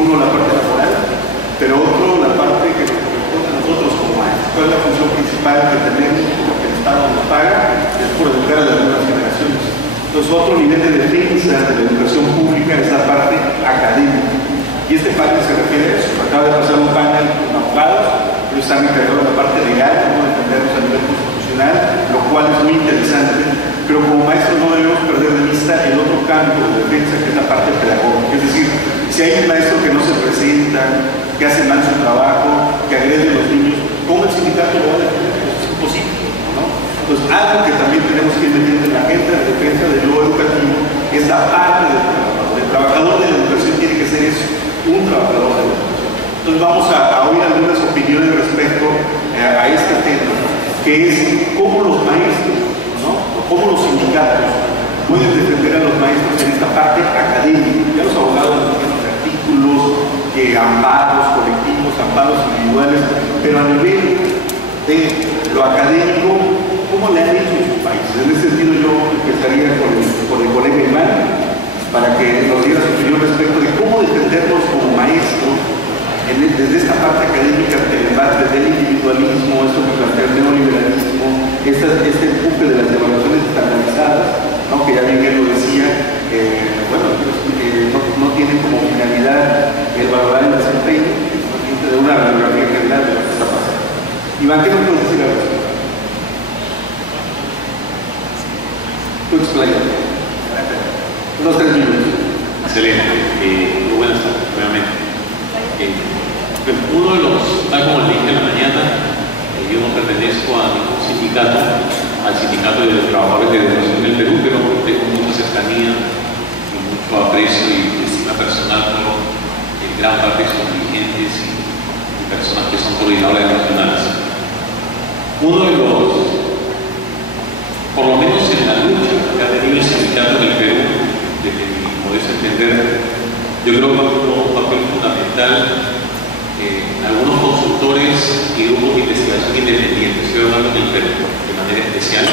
Uno, la parte laboral, pero otro, la parte que nos corresponde a nosotros como maestros. ¿Cuál es la función principal que tenemos, lo que el Estado nos paga? Es por educar a las nuevas generaciones. Entonces, otro nivel de defensa de la educación pública es la parte académica. Y este panel se refiere a eso. Acaba de pasar un panel con abogados, ellos están encargados de la parte legal, cómo defendernos a nivel constitucional, lo cual es muy interesante. Pero como maestros no debemos perder de vista el otro campo de defensa, que es la parte pedagógica. Es decir, si hay un maestro que no se presenta, que hace mal su trabajo, que agrede a los niños, ¿cómo el sindicato lo va a defender? Eso es imposible, ¿no? Entonces, algo que también tenemos que ir metiendo en la agenda de defensa de lo educativo es la parte del trabajador. El trabajador de la educación tiene que ser eso, un trabajador de la educación. Entonces, vamos a oír algunas opiniones respecto a este tema, que es cómo los maestros, ¿no? O cómo los sindicatos pueden defender a los maestros en esta parte académica. Ya los abogados tienen artículos, amparos colectivos, amparos individuales, pero a nivel de lo académico, ¿cómo le han hecho en sus países? En ese sentido, yo empezaría con el colega Iván, para que nos diera su opinión respecto de cómo defendernos como maestros desde esta parte académica del debate del individualismo, esto que plantea el neoliberalismo, este empuje de las evaluaciones estandarizadas, ¿no? Que ya Miguel lo decía, no tiene como finalidad el valorar el desempeño, sino de una radiografía general de lo que está pasando. Iván, ¿qué nos puedes decir al respecto? Tú expláyate. Unos 3 minutos. Excelente. Muy buenas tardes, nuevamente. Uno de los, tal como le dije en la mañana, yo no pertenezco a ningún sindicato, al sindicato de los trabajadores de educación del Perú, pero tengo mucha cercanía y mucho aprecio y estima personal por gran parte de sus dirigentes y personas que son coordinadores nacionales. Uno de los, por lo menos en la lucha que ha tenido el sindicato del Perú, desde mi modesto entender, yo creo que ha jugado un papel fundamental. Algunos consultores y grupos de investigación independientes, estoy hablando del Perú de manera especial,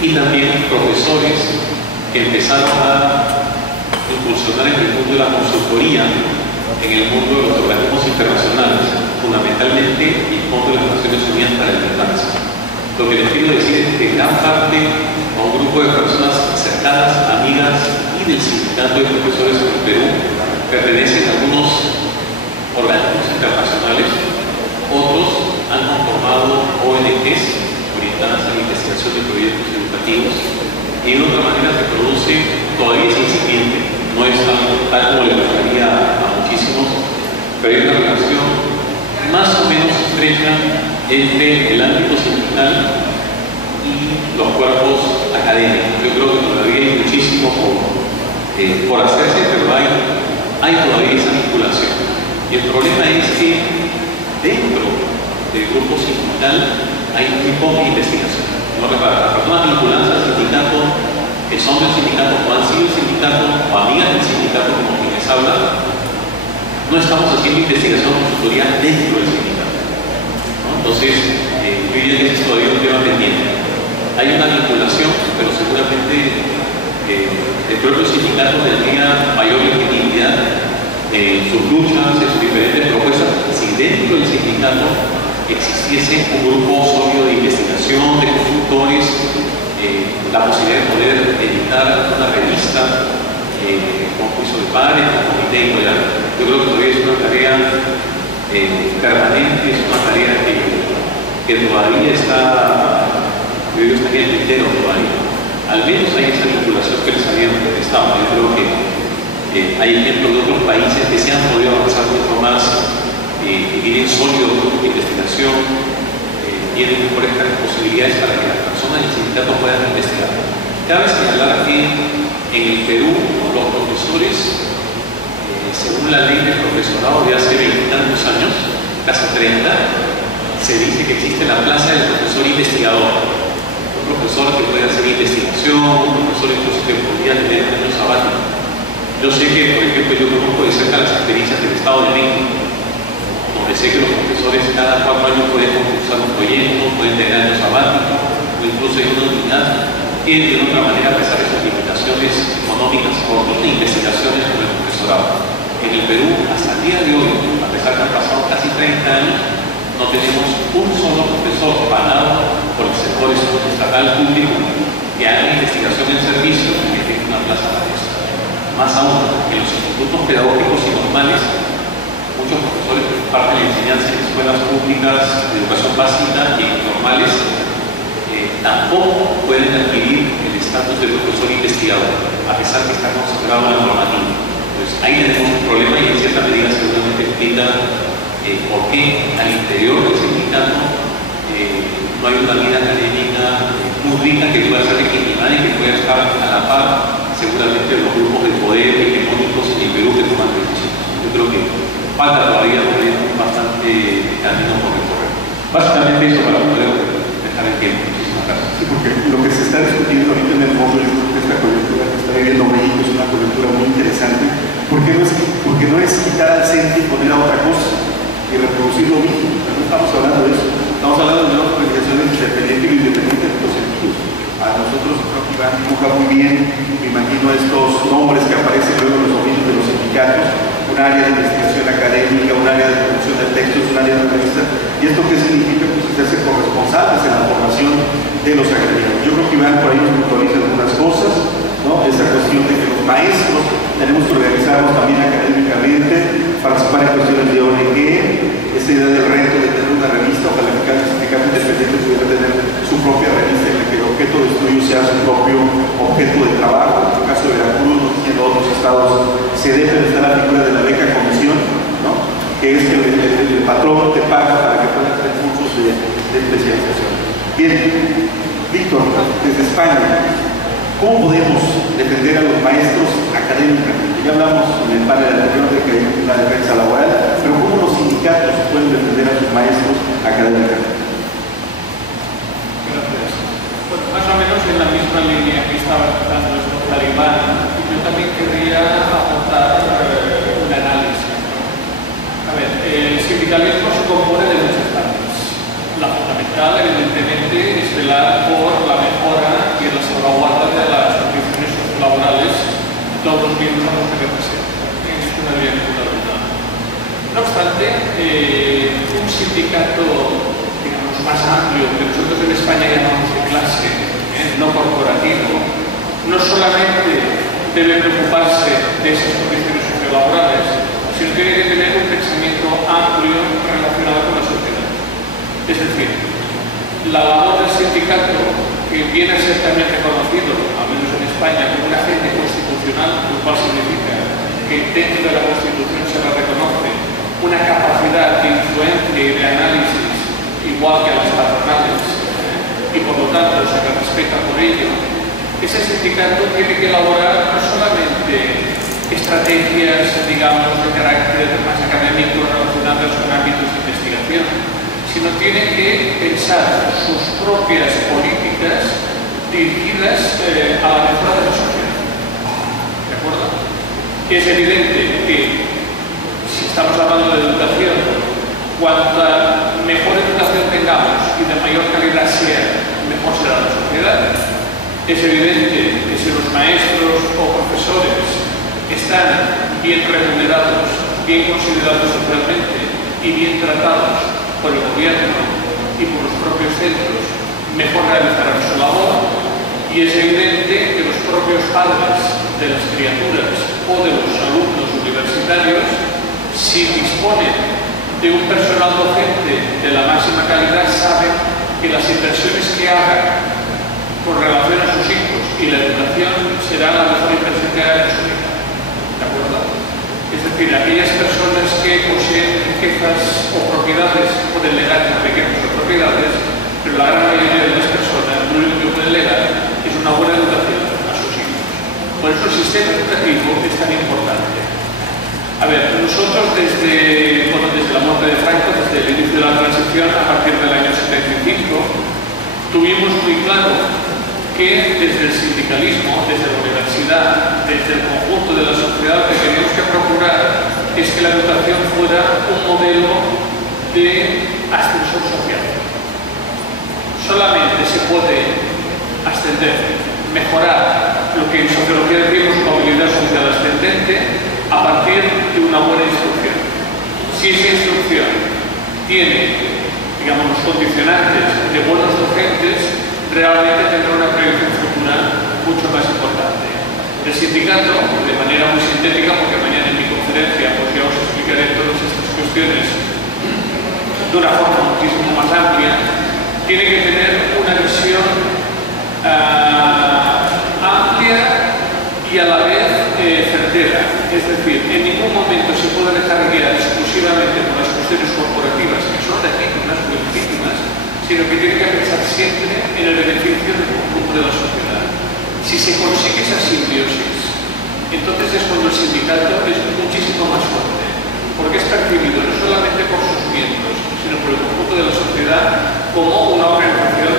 y también profesores que empezaron a incursionar en el mundo de la consultoría, en el mundo de los organismos internacionales, fundamentalmente el Fondo de las Naciones Unidas para la Infancia. Lo que les quiero decir es que gran parte a un grupo de personas cercanas, amigas y del sindicato de profesores en el Perú pertenecen a algunos organismos internacionales, otros han conformado ONGs orientadas a la investigación de proyectos educativos y de otra manera se produce, todavía es incipiente, no es tal como le gustaría a muchísimos, pero hay una relación más o menos estrecha entre el ámbito sindical y los cuerpos académicos. Yo creo que todavía hay muchísimo por hacerse, pero hay todavía esa vinculación. Y el problema es que dentro del grupo sindical hay muy poca investigación. No, las personas vinculadas al sindicato, que son del sindicato o han sido del sindicato o amigas del sindicato como quienes hablan, no estamos haciendo investigación o consultoría dentro del sindicato, ¿no? Entonces, yo diría que ese es todavía un tema pendiente. Hay una vinculación, pero seguramente el propio sindicato tendría mayor legitimidad en sus luchas, en sus diferentes propuestas, si dentro del sindicato existiese un grupo sólido de investigación, de consultores, la posibilidad de poder editar una revista con juicio de pares, con comité integral. Yo creo que todavía es una tarea permanente, es una tarea que todavía está, yo estaría en el entero todavía. Al menos hay esa vinculación que les había manifestado. Yo creo que hay ejemplos de otros países que se han podido avanzar mucho más, que tienen sólidos grupos de investigación, tienen mejores posibilidades para que las personas del sindicato puedan investigar. Cabe señalar que en el Perú los profesores, según la ley del profesorado de hace 20 tantos años, casi 30, se dice que existe la plaza del profesor investigador. Un profesor que puede hacer investigación, un profesor incluso que podría tener un año sabático. Yo sé que, por ejemplo, yo conozco de cerca las experiencias del Estado de México, donde sé que los profesores cada 4 años pueden concursar un proyecto, pueden tener año sabático, o incluso hay una unidad que de otra manera, a pesar de sus limitaciones económicas, coordina investigaciones con el profesorado. En en el Perú, hasta el día de hoy, a pesar que han pasado casi 30 años, no tenemos un solo profesor pagado por el sector estatal público que haga investigación en servicio y que tenga una plaza maestra. Más aún, en los institutos pedagógicos y normales, muchos profesores que imparten la enseñanza en escuelas públicas de educación básica y normales tampoco pueden adquirir el estatus de profesor investigador, a pesar que está consagrado en la normativa. Pues ahí tenemos un problema y en cierta medida seguramente explica por qué al interior del sindicato no hay una vida académica muy rica que pueda ser equilibrada y que pueda estar a la par seguramente de los grupos de poder hegemónicos en el Perú que toman decisiones. Yo creo que falta todavía bastante camino por recorrer. Básicamente eso para poder dejar el tiempo. Sí, porque lo que se está discutiendo ahorita en el mundo, yo creo que esta coyuntura que está viviendo México es una coyuntura muy interesante, porque no es quitar al centro y poner a otra cosa y reproducir lo mismo. No estamos hablando de eso, estamos hablando de una organización independiente y independiente de los sentidos. A nosotros creo que Iván dibuja muy bien, me imagino estos nombres que aparecen luego en los dominios de los sindicatos, un área de investigación académica, un área de producción de textos, un área de revista. ¿Y esto qué significa? Pues hacerse corresponsables en la formación de los académicos. Yo creo que Iván por ahí nos puntualiza algunas cosas, ¿no? Esa cuestión de que los maestros tenemos que organizarnos también académicamente, participar en cuestiones de ONG, esta idea del reto de tener una revista, ojalá que cada sindicato independiente pudiera tener su propia revista en la que el objeto de estudio sea su propio objeto de trabajo. En el caso de Veracruz, no sé si en otros estados se debe estar la figura de la beca comisión, ¿no? Que es que el patrón te paga para que puedas hacer cursos de especialización. Bien, Víctor, desde España, ¿cómo podemos defender a los maestros académicamente? Ya hablamos en el panel anterior de que hay una defensa laboral, pero ¿cómo los sindicatos pueden defender a sus maestros académicamente? Gracias. Bueno, más o menos en la misma línea que estaba tratando de Iván, yo también querría aportar un análisis. A ver, el sindicalismo se compone de muchas partes. La fundamental, evidentemente, es velar por la mejora y la salvaguarda de las condiciones laborales de todos los miembros a los que representan. Esto no habría ninguna duda. No obstante, un sindicato, digamos, más amplio, que nosotros en España llamamos de clase, no corporativo, no solamente debe preocuparse de esas condiciones sociolaborales, sino que tiene que tener un pensamiento amplio relacionado con la sociedad. Es decir, la labor del sindicato, que viene a ser también reconocido, al menos en España, como un agente constitucional, lo cual significa que dentro de la Constitución se le reconoce una capacidad de influencia y de análisis igual que a las patronales, y por lo tanto se le respeta por ello. Ese sindicato tiene que elaborar no solamente estrategias, digamos, de carácter más académico relacionadas con ámbitos de investigación, sino tiene que pensar sus propias políticas dirigidas a la mejora de la sociedad. ¿De acuerdo? Es evidente que, si estamos hablando de educación, cuanta mejor educación tengamos y de mayor calidad sea, mejor será la sociedad. Es evidente que si los maestros o profesores están bien remunerados, bien considerados socialmente y bien tratados por el gobierno y por los propios centros, mejor realizarán su labor. Y es evidente que los propios padres de las criaturas o de los alumnos universitarios, si disponen de un personal docente de la máxima calidad, saben que las inversiones que hagan con relación a sus hijos y la educación será la mejor inversión que hagan en su vida. ¿De acuerdo? Es decir, aquellas personas que poseen riquezas o propiedades pueden legar riquezas o propiedades, pero la gran mayoría de las personas lo único que pueden legar es una buena educación a sus hijos. Por eso el sistema educativo es tan importante. A ver, nosotros desde la muerte de Franco, desde el inicio de la transición, a partir del año 75, tuvimos muy claro que desde el sindicalismo, desde la universidad, desde el conjunto de la sociedad, lo que teníamos que procurar es que la educación fuera un modelo de ascensor social. Solamente se puede ascender, mejorar lo que en sociología decimos movilidad social ascendente, a partir de una Si esa instrucción tiene, digamos, los condicionantes de buenos docentes, realmente tendrá una proyección futura mucho más importante. El sindicato, de manera muy sintética, porque mañana en mi conferencia pues ya os explicaré todas estas cuestiones de una forma muchísimo más amplia, tiene que tener una visión amplia y a la vez certera. Es decir, en ningún momento se puede dejar guiar exclusivamente por las cuestiones corporativas, que son legítimas, muy legítimas, sino que tiene que pensar siempre en el beneficio del conjunto de la sociedad. Si se consigue esa simbiosis, entonces es cuando el sindicato es muchísimo más fuerte, porque es percibido no solamente por sus miembros, sino por el conjunto de la sociedad como una organización,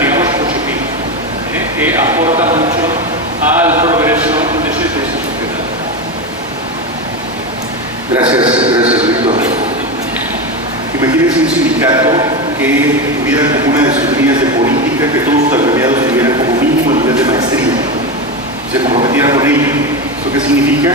digamos, positiva, que aporta mucho al progreso de esa sociedad. Gracias, Víctor. Imagínense un sindicato que tuviera como una de sus líneas de política que todos los agremiados tuvieran como mínimo el nivel de maestría. Se comprometieran con ello. ¿Esto qué significa?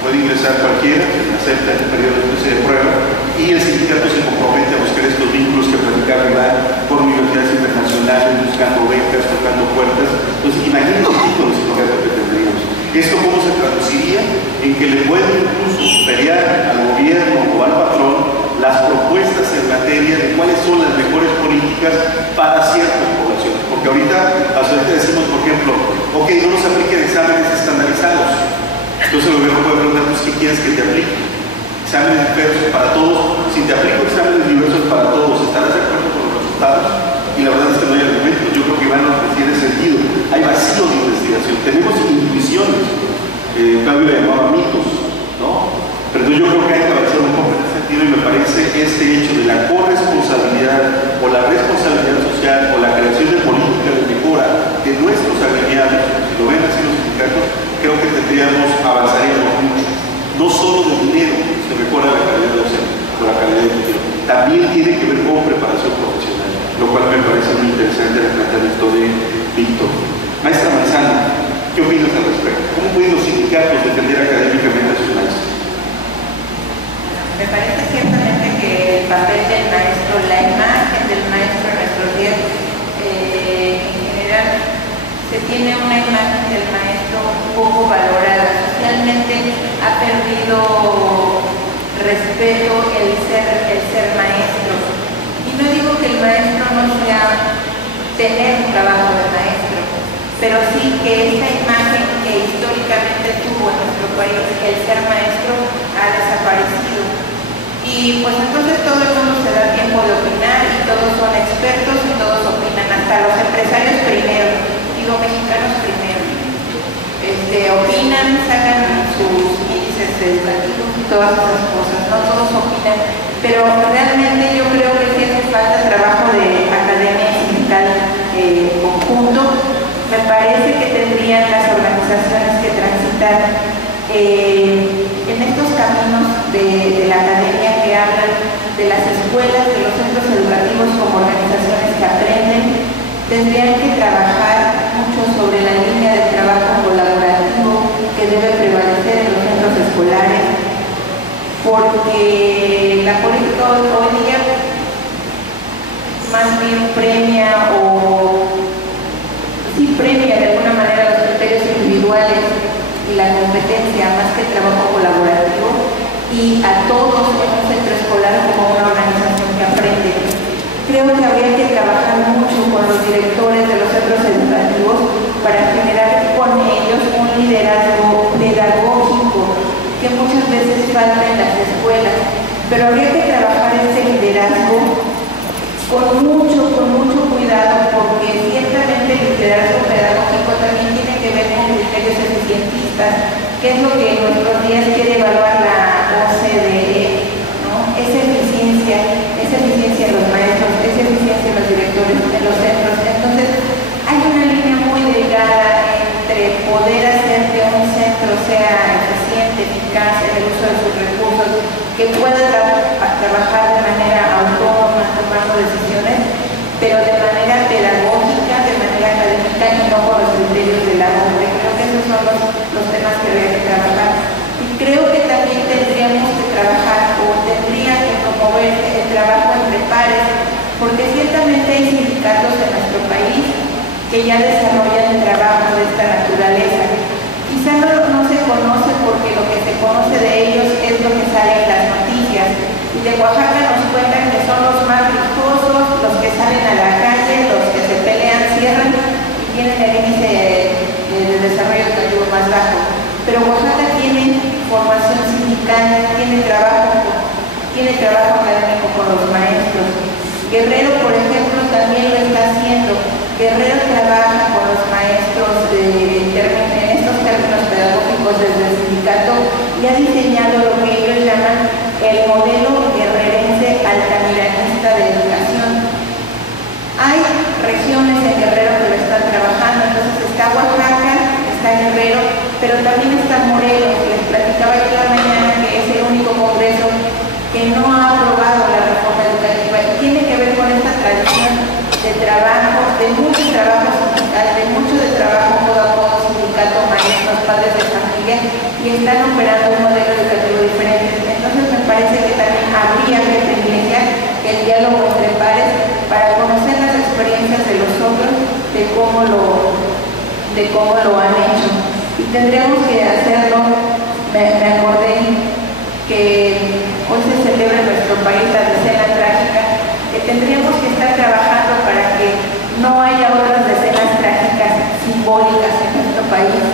Puede ingresar cualquiera, se acepta el periodo de prueba y el sindicato se compromete a buscar estos vínculos que platicaba por universidades internacionales, buscando becas, tocando puertas. Entonces, imagínense el tipo de sindicato que tendríamos. ¿Esto cómo se traduciría? En que le pueden incluso pelear al gobierno o al patrón las propuestas en materia de cuáles son las mejores políticas para ciertas poblaciones. Porque ahorita decimos, por ejemplo, ok, no nos apliquen exámenes estandarizados. Entonces el gobierno puede preguntar, pues, ¿qué quieres que te aplique? Exámenes diversos para todos. Si te aplico exámenes diversos para todos, ¿estarás de acuerdo con los resultados? Y la verdad es que no hay argumentos. Yo creo que Iván nos tiene sentido. Hay vacío de investigación. Tenemos intuiciones. Claudio le llamaba mitos, ¿no? Pero yo creo que hay que avanzar un poco en ese sentido y me parece este hecho de la corresponsabilidad o la responsabilidad social o la creación de políticas de mejora de nuestros agremiados, si lo ven así los sindicatos, creo que avanzaríamos mucho. No solo de dinero se mejora la calidad docente o la calidad de dinero, también tiene que ver con preparación profesional, lo cual me parece muy interesante el planteamiento de Víctor. Maestra Manzano, ¿qué opinas al respecto? ¿Cómo pueden los sindicatos defender académicamente a sus maestros? Me parece ciertamente que el papel del maestro, la imagen del maestro en nuestros días, en general, se tiene una imagen del maestro un poco valorada. Socialmente ha perdido respeto el ser maestro. Y no digo que el maestro no sea tener un trabajo de maestro, pero sí que esa imagen que históricamente tuvo en nuestro país, el ser maestro, ha desaparecido. Y pues entonces todo el mundo se da tiempo de opinar y todos son expertos y todos opinan, hasta los empresarios primero, digo mexicanos primero. Opinan, sacan sus índices educativos y todas esas cosas, no todos opinan, pero realmente yo creo que sí hace falta trabajo de academia sindical conjunto. Me parece que tendrían las organizaciones que transitar en estos caminos de la academia que hablan de las escuelas, de los centros educativos como organizaciones que aprenden. Tendrían que trabajar mucho sobre la línea de trabajo colaborativo que debe prevalecer en los centros escolares, porque la política hoy día más bien premia de alguna manera los criterios individuales y la competencia más que el trabajo colaborativo, y a todos en un centro escolar como una organización que aprende. Creo que habría que trabajar mucho con los directores de los centros educativos para generar con ellos un liderazgo pedagógico que muchas veces falta en las escuelas, pero habría que trabajar ese liderazgo con mucho cuidado, porque ciertamente el liderazgo pedagógico también tiene que ver con criterios eficientistas, que es lo que en nuestros días quiere evaluar la OCDE, ¿no? Esa eficiencia en los maestros, esa eficiencia en los directores, en los centros. Entonces, hay una línea muy delgada entre poder hacer que un centro sea eficiente, eficaz en el uso de sus recursos, que pueda trabajar de manera autónoma, tomando decisiones, pero de manera pedagógica, de manera académica y no por los criterios de la OCDE. Creo que esos son los temas que habría que trabajar. Y creo que también tendríamos que trabajar o tendríamos sindicatos en nuestro país que ya desarrollan trabajo de esta naturaleza. Quizá no se conoce porque lo que se conoce de ellos es lo que sale en las noticias. Y de Oaxaca nos cuentan que son los más rijosos, los que salen a la calle, los que se pelean, cierran y tienen el índice de desarrollo educativo más bajo. Pero Oaxaca tiene formación sindical, tiene trabajo académico con los maestros. Guerrero, por ejemplo, también lo está haciendo. Guerrero trabaja con los maestros en estos términos pedagógicos desde el sindicato y ha diseñado lo que ellos llaman el modelo guerrerense altamiranista de educación. Hay regiones en Guerrero que lo están trabajando, entonces está Oaxaca, está Guerrero, pero también está Morelos. Les platicaba yo la mañana que es el único congreso que no ha aprobado la reforma educativa y tiene que ver con esta tradición de trabajo, de mucho trabajo sindical, de mucho de trabajo codo a codo, sindicato, maestros, padres de familia, y están operando un modelo educativo diferente. Entonces me parece que también habría que privilegiar el diálogo entre pares para conocer las experiencias de los otros, de cómo lo han hecho. Y tendríamos que hacerlo, me acordé que hoy se celebra en nuestro país la decena trágica, que tendríamos que estar trabajando para que no haya otras decenas trágicas simbólicas en nuestro país.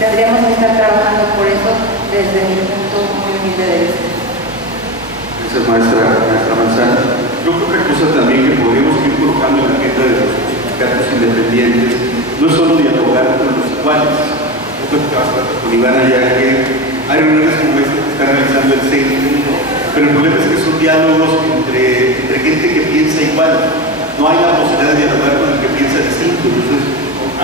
Tendríamos que estar trabajando por eso desde mi punto muy humilde de vista. Gracias, maestra Manzano. Yo creo que cosas también que podríamos ir colocando en la agenda de los sindicatos independientes no es solo dialogar con los iguales. Yo creo que vas a hablar con Ivana ya que hay reuniones como esta que está realizando el centro, pero el problema es que son diálogos entre gente que piensa igual. No hay la posibilidad de dialogar con el que piensa distinto. Entonces,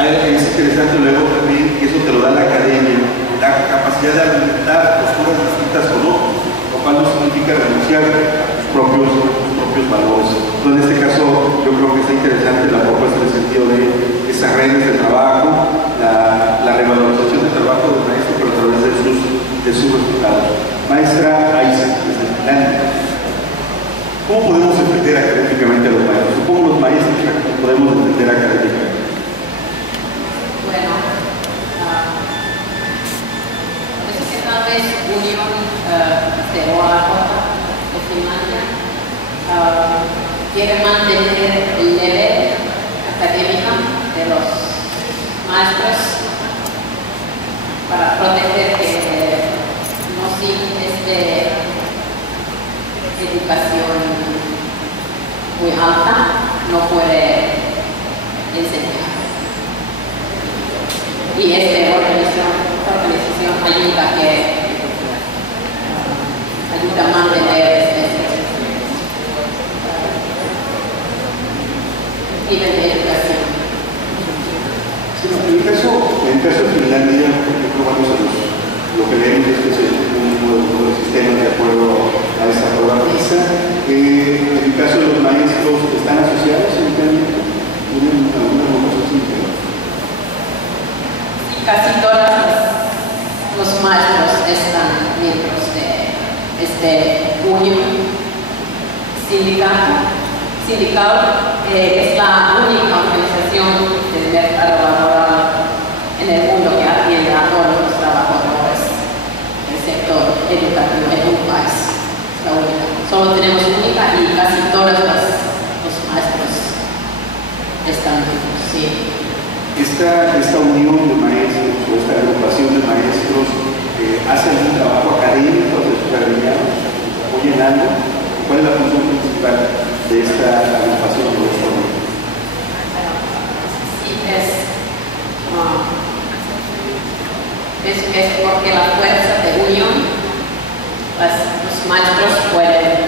es interesante luego también que eso te lo da la academia, la capacidad de argumentar posturas distintas con otros, lo cual no significa renunciar a tus propios valores. Entonces, en este caso, yo creo que está interesante la propuesta en el sentido de esas redes de trabajo, la revalorización del trabajo del maestro, pero a través de sus resultados. Maestra Aiza, desde Finlandia, ¿cómo podemos entender académicamente a los maestros? ¿Cómo los maestros podemos entender académicamente? Bueno, parece que tal vez Unión de Oaxaca de Finlandia quiere mantener el nivel académico de los maestros para proteger que no sigan educación muy alta, no puede enseñar. Y esta organización ayuda a mantener nivel de educación. En el caso de Finlandia, lo que leemos es que es uno de los sistemas de acuerdo a esta prueba PISA. En el caso de los maestros, ¿están asociados simultáneamente? ¿Tienen alguna promoción? Casi todos los maestros están miembros de unión sindical. Es la única organización del mercado laboral en el mundo que atiende a todos los trabajadores del sector educativo en un país. Es la única. Solo tenemos única y casi todos los maestros están miembros. Sí. Esta unión de maestros o esta agrupación de maestros hace algún trabajo académico de sus agremiados, apoyan algo. ¿Cuál es la función principal de esta agrupación de los jóvenes? Sí, es porque la fuerza de unión, los maestros pueden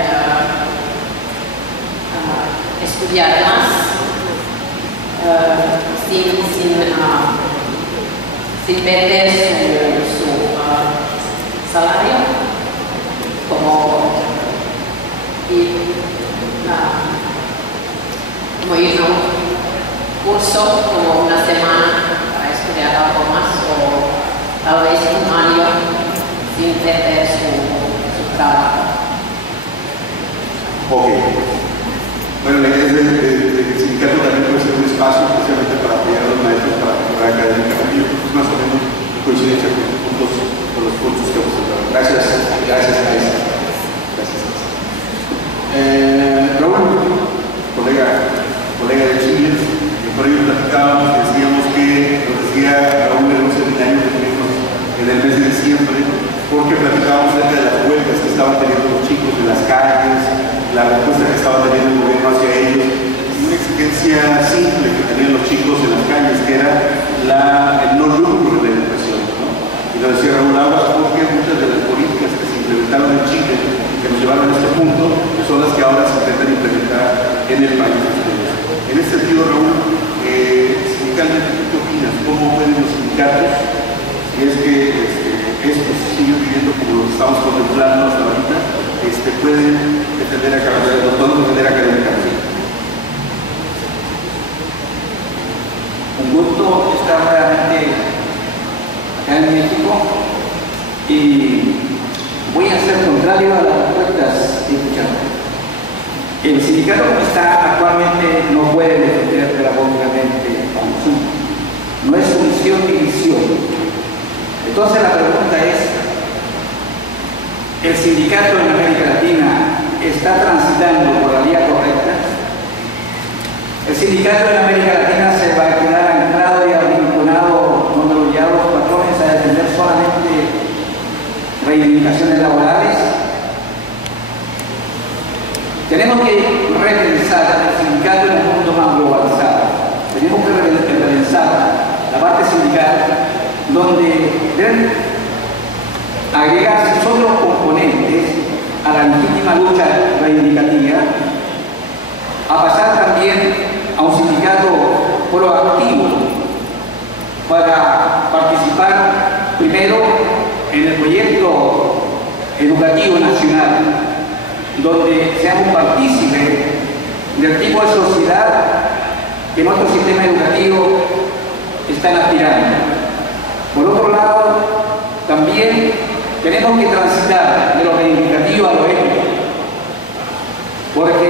estudiar más sin perder su salario, como ir a un curso como una semana para estudiar algo más o tal vez un año sin perder su trabajo. Ok. Bueno, la idea es del sindicato también espacio especialmente para apoyar a los maestros para mejorar académicamente. Yo creo que es más o menos coincidencia con los puntos que hemos hablado. Gracias, gracias. Raúl, colega de Chile, por ello platicábamos, decíamos que, lo decía Raúl en un seminario que tuvimos en el mes de diciembre, porque platicábamos acerca de las vueltas que estaban teniendo los chicos en las calles, la respuesta que estaba teniendo el gobierno hacia ellos, y una exigencia simple que tenían los chicos en las calles, que era el no lucro de la educación, ¿no? Y lo decía Raúl Aguas, porque muchas de las políticas que se implementaron en Chile, que nos llevaron a este punto, son las que ahora se intentan implementar en el país. En este sentido, Raúl, sindicalmente, ¿qué opinas? ¿Cómo pueden los sindicatos, si es que estos siguen viviendo como lo estamos contemplando hasta ahorita, pueden defender académicamente? Un gusto estar realmente acá en México y voy a ser contrario a las respuestas que he escuchado. El sindicato como está actualmente no puede defender pedagógicamente a un asunto. No es su misión ni visión. Entonces la pregunta es, ¿el sindicato en América Latina está transitando por la vía correcta? El sindicato en América Latina se va a quedar anclado y arrinconado donde lo llevan los patrones a defender solamente reivindicaciones laborales. Tenemos que repensar el sindicato en un mundo más globalizado. Tenemos que repensar la parte sindical donde deben agregarse otros componentes a la legítima lucha reivindicativa, a pasar también a un sindicato proactivo para participar primero en el proyecto educativo nacional, donde seamos partícipes del tipo de sociedad que nuestro sistema educativo está aspirando. Por otro lado, también tenemos que transitar de lo reivindicativo a lo ético, porque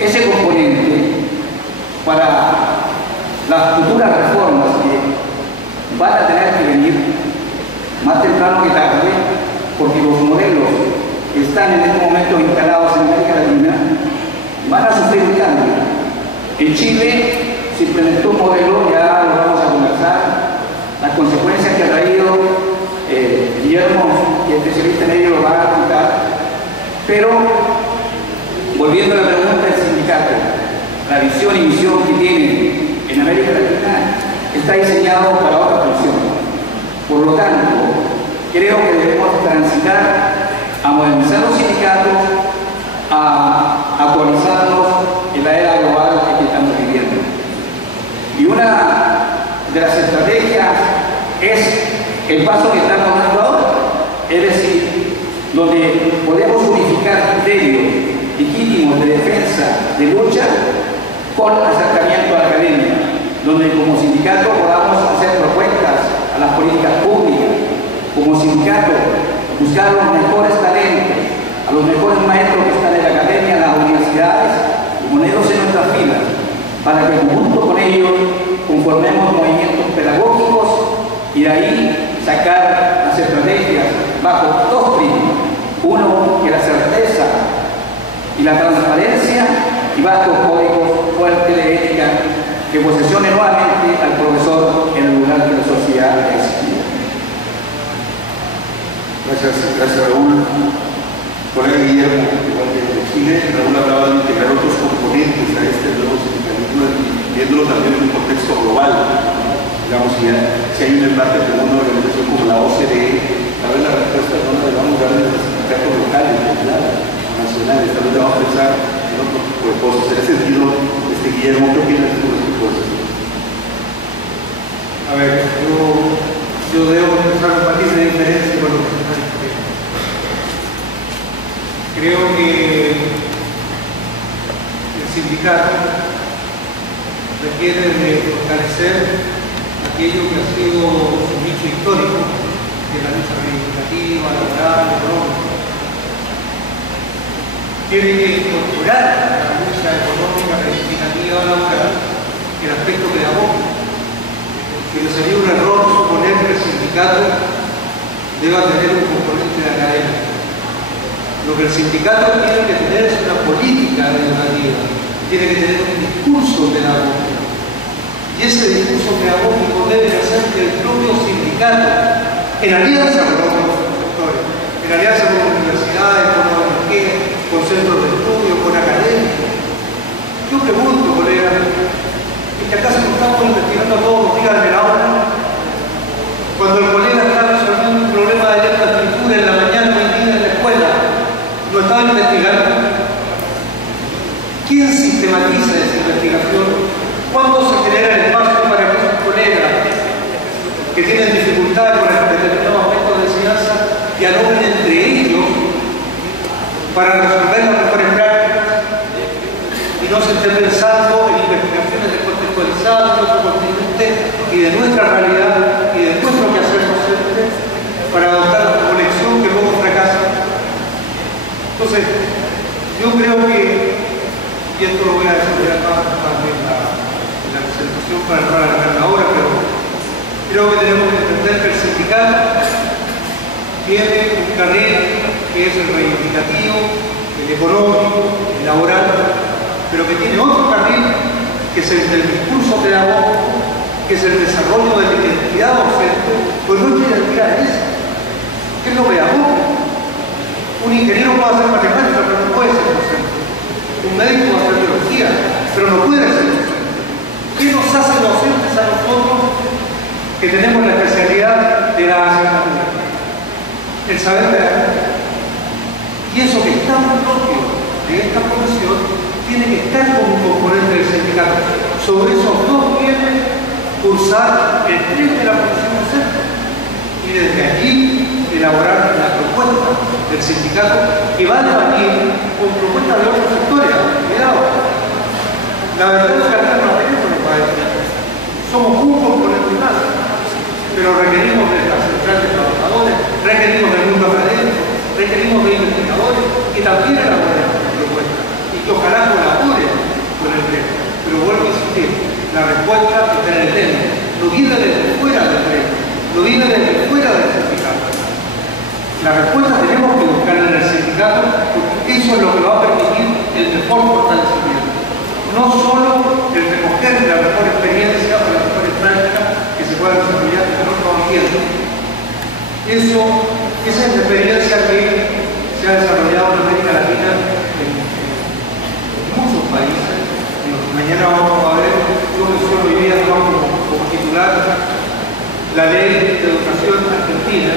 ese componente para las futuras reformas que van a tener que venir más temprano que tarde, porque los modelos que están en este momento instalados en América Latina van a sufrir un cambio. En Chile se implementó un modelo, ya lo vamos a conversar, las consecuencias que ha traído Guillermo, que es especialista en ello, lo va a contar. Pero, volviendo a la pregunta del sindicato, la visión y misión que tiene en América Latina está diseñado para otra función. Por lo tanto, creo que debemos transitar a modernizar los sindicatos, a actualizarlos en la era global que estamos viviendo. Y una de las estrategias es el paso que estamos dando ahora, es decir, donde podemos unificar criterios legítimos de defensa, de lucha, con acercamiento a la academia, donde como sindicato podamos hacer propuestas a las políticas públicas, como sindicato buscar los mejores talentos, a los mejores maestros que están en la academia, en las universidades, y ponerlos en nuestras filas, para que junto con ellos conformemos movimientos pedagógicos y de ahí sacar las estrategias bajo dos principios. Uno, que la certeza y la transparencia, y bajo códigos fuertes de ética que posesione nuevamente al profesor en el lugar que la sociedad exige. Gracias Raúl. Colega Guillermo, igual de Chile, Raúl hablaba de integrar otros componentes a este nuevo sindicalismo, viéndolo también en un contexto global. Digamos, si hay un embate con una organización como la OCDE, tal vez la respuesta no la debamos dar en los sindicatos locales, nacionales, tal vez vamos a pensar en otro tipo de cosas. En ese sentido, Guillermo, ¿qué opinas tú de estas cosas? A ver, yo debo empezar un matiz de diferencia con lo que se está discutiendo. Creo que el sindicato requiere de fortalecer aquello que ha sido su nicho histórico, de la lucha reivindicativa, laboral, económica. Tiene que incorporar la lucha económica, reivindicativa, laboral el aspecto pedagógico. Que sería un error suponer que el sindicato deba tener un componente de academia. Lo que el sindicato tiene que tener es una política educativa, tiene que tener un discurso pedagógico. Y ese discurso pedagógico debe ser del propio sindicato, en alianza con otros sectores, en alianza con universidades, con ONG, con centros de estudio, con académicos. Yo pregunto, colegas, ¿es que acaso no estamos investigando todos los días en el aula? Cuando el colega está resolviendo un problema de alta escritura en la mañana o en la escuela, ¿lo estaba investigando? ¿Quién sistematiza esa investigación? ¿Cuándo se genera el espacio para que esos colegas que tienen dificultades con determinados métodos de enseñanza dialoguen entre ellos para resolver las mejores prácticas y no se esté pensando en investigaciones descontextualizadas de nuestro continente y de nuestra realidad y de nuestro quehacer docente para adoptar la conexión que luego fracasa? Entonces, yo creo que, y esto lo voy a desarrollar más bien la presentación para no alargar la hora, pero creo que tenemos que entender que el sindicato tiene un carril que es el reivindicativo, el económico, el laboral, pero que tiene otro carril que es el del discurso pedagógico, que es el desarrollo de la identidad docente. Pues nuestra identidad es esa, que es lo pedagógico. Un ingeniero puede hacer matemáticas, pero no puede ser docente. Un médico puede hacer biología, pero no puede ser docente. ¿Qué nos hace docentes a nosotros que tenemos la especialidad de la asignatura? El saber pedagógico. Y eso que es tan propio de esta profesión tiene que estar como un componente del sindicato. Sobre esos dos bienes cursar el tren de la profesión docente y desde allí elaborar la propuesta del sindicato que va a debatir con propuestas de otros sectores. Cuidado. La verdad es que acá no tenemos en el país. Somos un componente más, pero requerimos de la central de trabajadores, requerimos del mundo académico, requerimos de investigadores que también elaboren propuestas y que ojalá colaboren con el gremio. Pero vuelvo a insistir, la respuesta está en el tema. No viene desde fuera del gremio, no viene desde fuera del sindicato. La respuesta tenemos que buscar en el sindicato porque eso es lo que va a permitir el mejor fortalecimiento. No solo el recoger la mejor experiencia o las mejores prácticas que se puedan desarrollar en otro ambiente. Esa es la experiencia que se ha desarrollado en América Latina en muchos países. Mañana vamos a ver, yo que solo hoy día como titular la ley de educación argentina,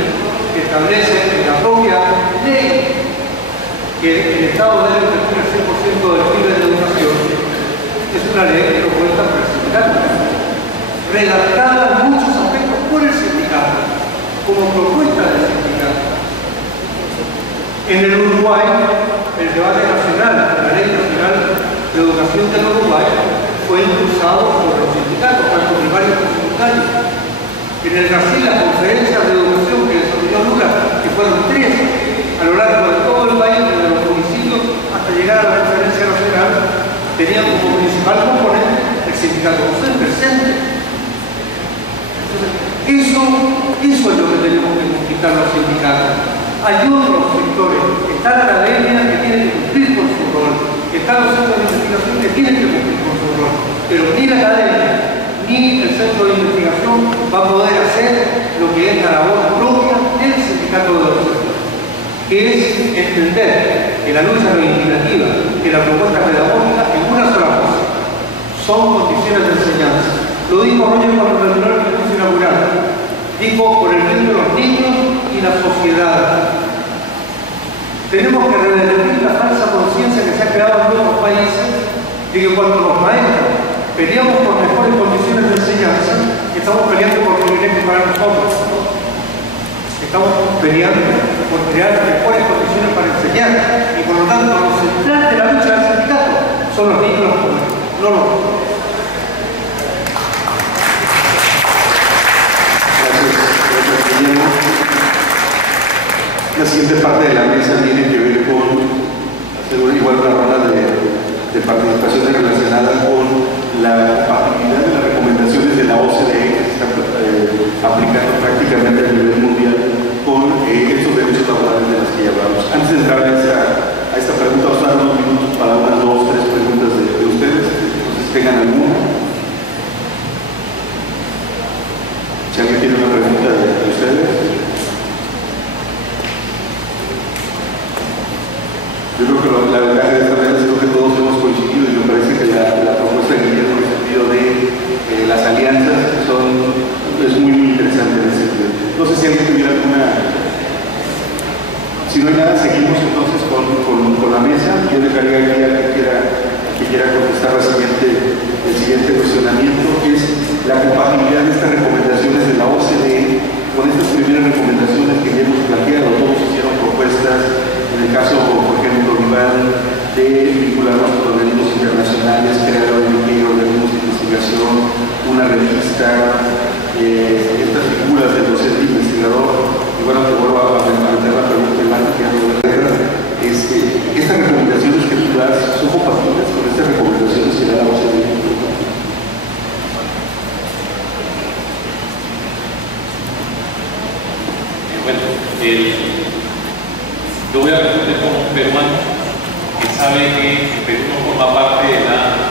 que establece en la propia ley que el Estado debe invertir el 100% del PIB de educación. Es una ley propuesta por el sindicato, redactada en muchos aspectos por el sindicato, como propuesta del sindicato. En el Uruguay, el debate nacional, la ley nacional de educación del Uruguay, fue impulsado por los sindicatos, tanto primarios como secundarios. En el Brasil, las conferencias de educación que desarrolló Lula, que fueron 3 a lo largo de todo el país, desde los municipios hasta llegar a la conferencia nacional, tenían como principal componente el sindicato docente, el CENTE. Eso es lo que tenemos que conquistar los sindicatos. Hay otros sectores, está la academia que tiene que cumplir con su rol, están los centros de investigación que tienen que cumplir con su rol, pero ni la academia ni el centro de investigación va a poder hacer lo que es la labor propia del sindicato de docentes, que es entender que la lucha reivindicativa, que la propuesta pedagógica es una sola cosa, son condiciones de enseñanza. Lo dijo Roger cuando terminó el discurso inaugural, dijo por el bien de los niños y la sociedad. Tenemos que revertir la falsa conciencia que se ha creado en otros países de que cuando los maestros peleamos por mejores condiciones de enseñanza, estamos peleando por privilegios para nosotros. Estamos peleando por crear mejores condiciones para enseñar y por lo tanto lo central de la lucha del sindicato son los niños, no los jóvenes. La siguiente parte de la mesa tiene que ver con hacer igual una ronda de participaciones relacionadas con la compatibilidad Yo creo que la ventaja de esta mesa es que todos hemos coincidido y me parece que la propuesta de Guillermo en el sentido de las alianzas es muy interesante en ese sentido. No sé si alguien tuviera alguna... Si no hay nada, seguimos entonces con la mesa. Yo dejaría aquí a que quiera contestar el siguiente cuestionamiento, que es la compatibilidad de estas recomendaciones de la OCDE con estas primeras recomendaciones que ya hemos planteado. Todos hicieron propuestas, en el caso, por ejemplo, Iván, de vincularnos con organismos internacionales, crear organismos de investigación, una revista, estas figuras del docente investigador. Y bueno, te vuelvo a plantear la pregunta, Iván, que ya no estas recomendaciones que tú das son compatibles con estas recomendaciones que da la OCDE. Bueno, yo voy a responder como un peruano que sabe que el Perú no forma parte de la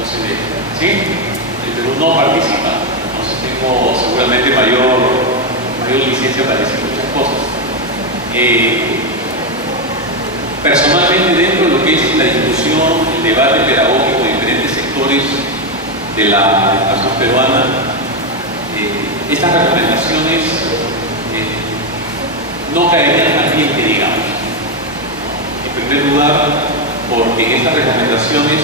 OCDE. ¿Sí? El Perú no participa, entonces tengo seguramente mayor licencia para decir muchas cosas. Personalmente, dentro de lo que es la discusión, el debate pedagógico de diferentes sectores de la educación peruana, estas recomendaciones no caerían aquí, que digamos. En primer lugar, porque en estas recomendaciones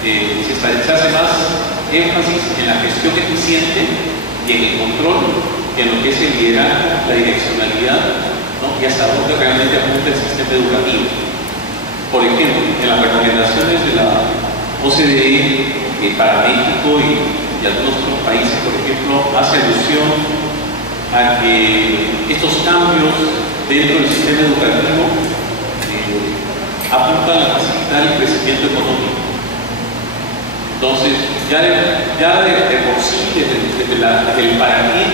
se hace más énfasis en la gestión eficiente y en el control que en lo que es el liderazgo, la direccionalidad, ¿no? Y hasta dónde realmente apunta el sistema educativo. Por ejemplo, en las recomendaciones de la OCDE para México y algunos otros países, por ejemplo, hace alusión a que estos cambios dentro del sistema educativo apuntan a facilitar el crecimiento económico. Entonces, ya de por sí, desde el para qué,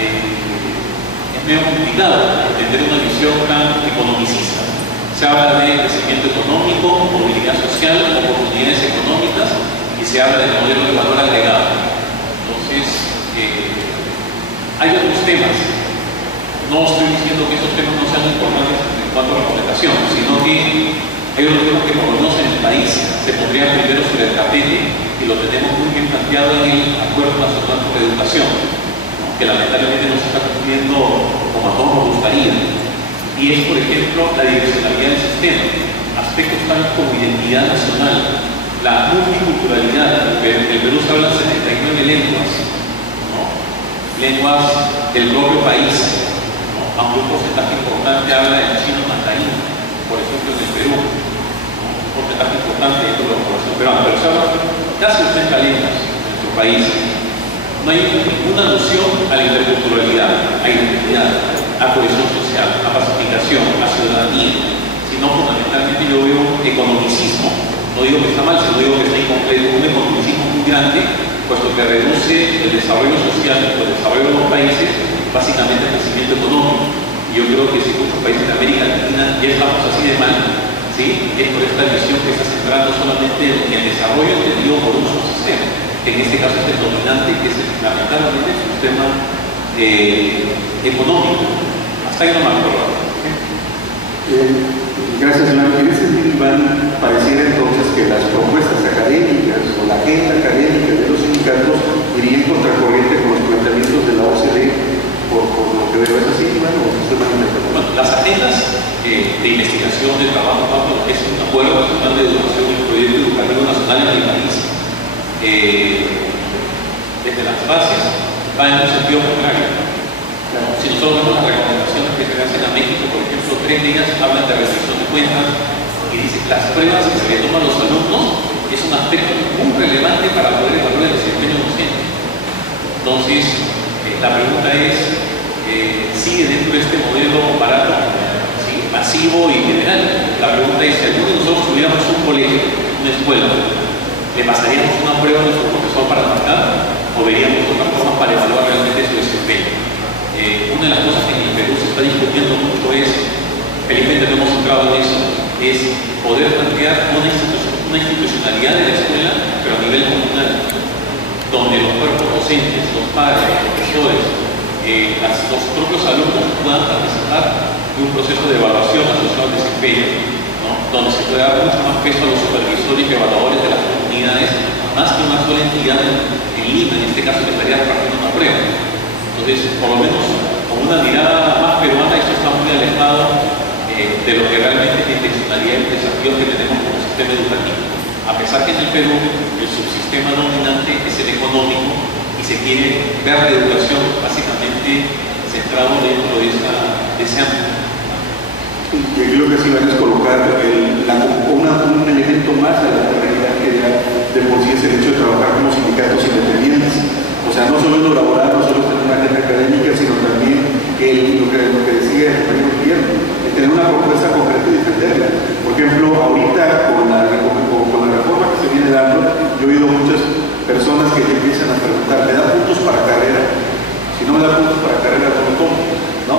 es medio complicado entender una visión tan economicista. Se habla de crecimiento económico, movilidad social, oportunidades económicas, y se habla del modelo de valor agregado. Entonces, hay otros temas. No estoy diciendo que estos temas no sean importantes en cuanto a recomendación, sino que hay otros temas que, por lo menos en el país, se pondrían primero sobre el tapete y lo tenemos muy bien planteado en el Acuerdo Nacional por la Educación, ¿no? Que lamentablemente no se está cumpliendo como a todos nos gustaría. Y es, por ejemplo, la direccionalidad del sistema, aspectos tales como identidad nacional, la multiculturalidad. En el Perú se hablan 79 lenguas, ¿no? Lenguas del propio país, ¿no? Aunque un porcentaje importante habla del chino mandarín, por ejemplo, en el Perú, ¿no? Un porcentaje importante dentro de la población peruana, pero se habla casi 80 lenguas en nuestro país. No hay ninguna alusión a la interculturalidad, a identidad, a cohesión social, a pacificación, a ciudadanía, sino fundamentalmente yo veo economicismo. No digo que está mal, sino digo que está incompleto, un economicismo muy grande, puesto que reduce el desarrollo social y el desarrollo de los países básicamente al crecimiento económico. Y yo creo que si muchos países de América Latina ya estamos así de mal, ¿sí? Es por esta visión que está centrando solamente en el desarrollo entendido por un solo sistema, que en este caso es el dominante, que es lamentablemente el sistema económico. Hasta ahí no me acuerdo. Gracias, Iván. En ese sentido, Iván, pareciera entonces que las propuestas académicas o la agenda académica de los sindicatos irían contracorriente con los planteamientos de la OCDE, por lo que veo. ¿Es así, Iván? Bueno, las agendas de investigación, de trabajo, es un acuerdo nacional de educación y un proyecto educativo nacional en el país. Desde las bases va en un sentido contrario. Si nosotros vemos las recomendaciones que se hacen a México, por ejemplo, 3 de ellas hablan de rendición de cuentas y dicen que las pruebas que se le toman a los alumnos es un aspecto muy relevante para poder evaluar el desempeño docente. Entonces, la pregunta es, ¿sigue dentro de este modelo barato, ¿sí? Masivo y general? La pregunta es, si alguno de nosotros tuviéramos un colegio, una escuela, ¿le pasaríamos una prueba a nuestro profesor para marcar o veríamos otras formas para evaluar realmente su desempeño? Una de las cosas que en el Perú se está discutiendo mucho es, felizmente no hemos entrado en eso, es poder plantear una institucionalidad de la escuela, pero a nivel comunal, donde los cuerpos docentes, los padres, los profesores, los propios alumnos puedan participar de un proceso de evaluación asociado al desempeño. pequeño, ¿no? Donde se puede dar mucho más peso a los supervisores y evaluadores de las comunidades, más que una sola entidad en Lima, en este caso que estaría haciendo una prueba. Entonces, por lo menos con una mirada más peruana, esto está muy alejado de lo que realmente es la intencionalidad y el desafío que tenemos como sistema educativo. A pesar que en el Perú el subsistema dominante es el económico y se quiere ver la educación básicamente centrado dentro de ese ámbito. Yo creo que sí van a colocar un elemento más a la realidad que ya de por sí es el hecho de trabajar como sindicatos independientes. O sea, no solo es lo laboral, no solo es tener una agenda académica, sino también lo que decía el compañero Guillermo, tener una propuesta concreta y defenderla. Por ejemplo, ahorita con la reforma que se viene dando, yo he oído muchas personas que ya empiezan a preguntar, ¿me da puntos para carrera? Si no me da puntos para carrera, no lo tomo, ¿no?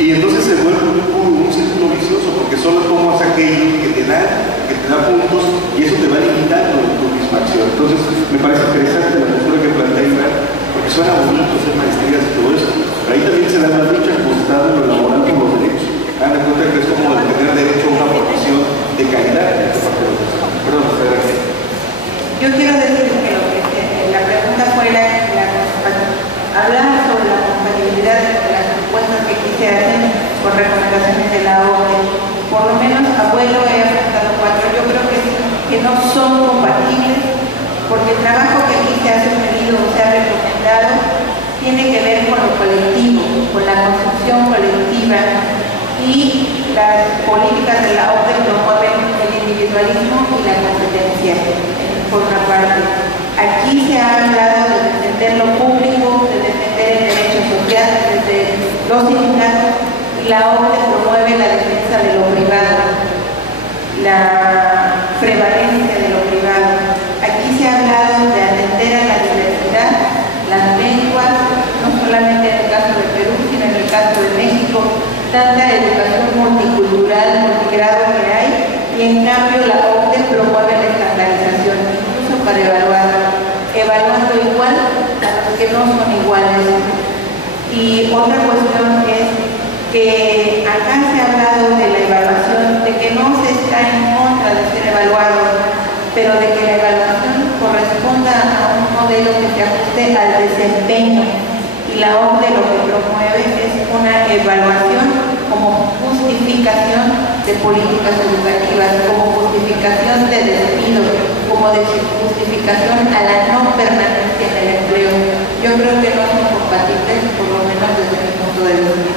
Y entonces se vuelve un círculo vicioso, porque solo tomas aquello que te da puntos y eso te va limitando en tu misma acción. Entonces me parece interesante la postura que plantea Iván, porque suena bonito hacer maestrías y todo eso, pero ahí también se da una lucha como se está dando en lo laboral con los derechos. Hagan de cuenta que es como el tener derecho a una formación de calidad en esta parte de los estados. Perdón, gracias. Yo quiero decir que la pregunta fue hablar sobre la compatibilidad de las propuestas que aquí se hacen con recomendaciones de la ONU. Por lo menos abuelo he apuntado 4. Yo creo que no son compatibles porque el trabajo que aquí se ha sugerido o se ha recomendado tiene que ver con lo colectivo, con la construcción colectiva, y las políticas de la ONU promueven el individualismo y la competencia, por una parte. Aquí se ha hablado de defender lo público, de defender el derecho social desde los sindicatos, y la ONU promueve la defensa de lo privado, la prevalencia de lo privado. Aquí se ha hablado de atender a la diversidad, las lenguas, no solamente en el caso de Perú, sino en el caso de México, tanta educación multicultural, multigrado que hay, y en cambio la OCDE promueve la estandarización, incluso para evaluando igual a los que no son iguales. Y otra cuestión es que acá se ha hablado de la evaluación, de que no se está en contra de ser evaluado, pero de que la evaluación corresponda a un modelo que se ajuste al desempeño. Y la OCDE lo que promueve es una evaluación como justificación de políticas educativas, como justificación de despido, como de justificación a la no permanencia en el empleo. Yo creo que no son compatibles, por lo menos desde mi punto de vista.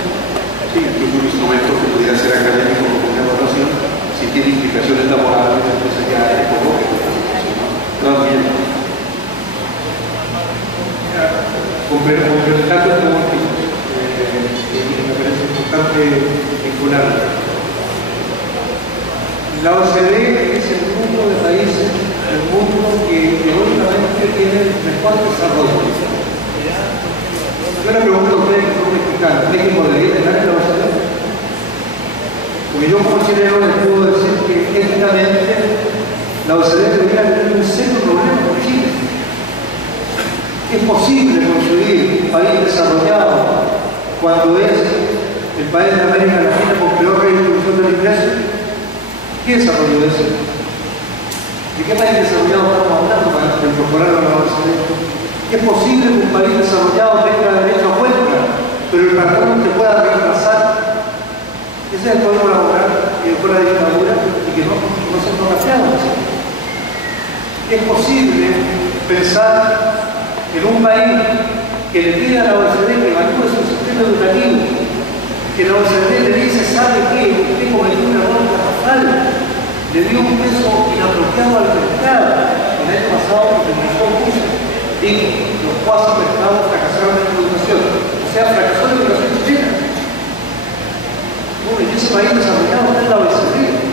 Sí, incluso un instrumento que pudiera ser académico como una evaluación, si tiene implicaciones laborales, entonces ya es ecológico. También. Complementando este motivo, me parece importante vincular. La OCDE es el grupo de países del mundo que teóricamente tiene el mejor desarrollo. Yo le pregunto a ustedes que son mexicanos, ¿México debería estar en la OCDE? Porque yo como chileno les puedo decir que éticamente la OCDE debería tener un serio problema con Chile. Es posible construir un país desarrollado cuando es el país de América Latina con peor redistribución del ingreso. ¿Qué desarrollo es ese? ¿De qué país desarrollado estamos hablando para incorporarlo a la OCDE? Es posible que un país desarrollado tenga derecho a huelga, pero el patrón te pueda reemplazar. Ese es el problema laboral que dejó la dictadura y que no se ha cambiado. Es posible pensar en un país que le pide a la OCDE que evalúe su sistema educativo, que la OCDE le dice, ¿sabe qué? Usted cometió un error garrafal, le dio un peso inapropiado al mercado. El año pasado, el mejor curso, dijo, los cuatro mercados fracasaron en la educación. O sea, fracasó la educación chilena. Bueno, y ese país desarrollado está en la OCDE.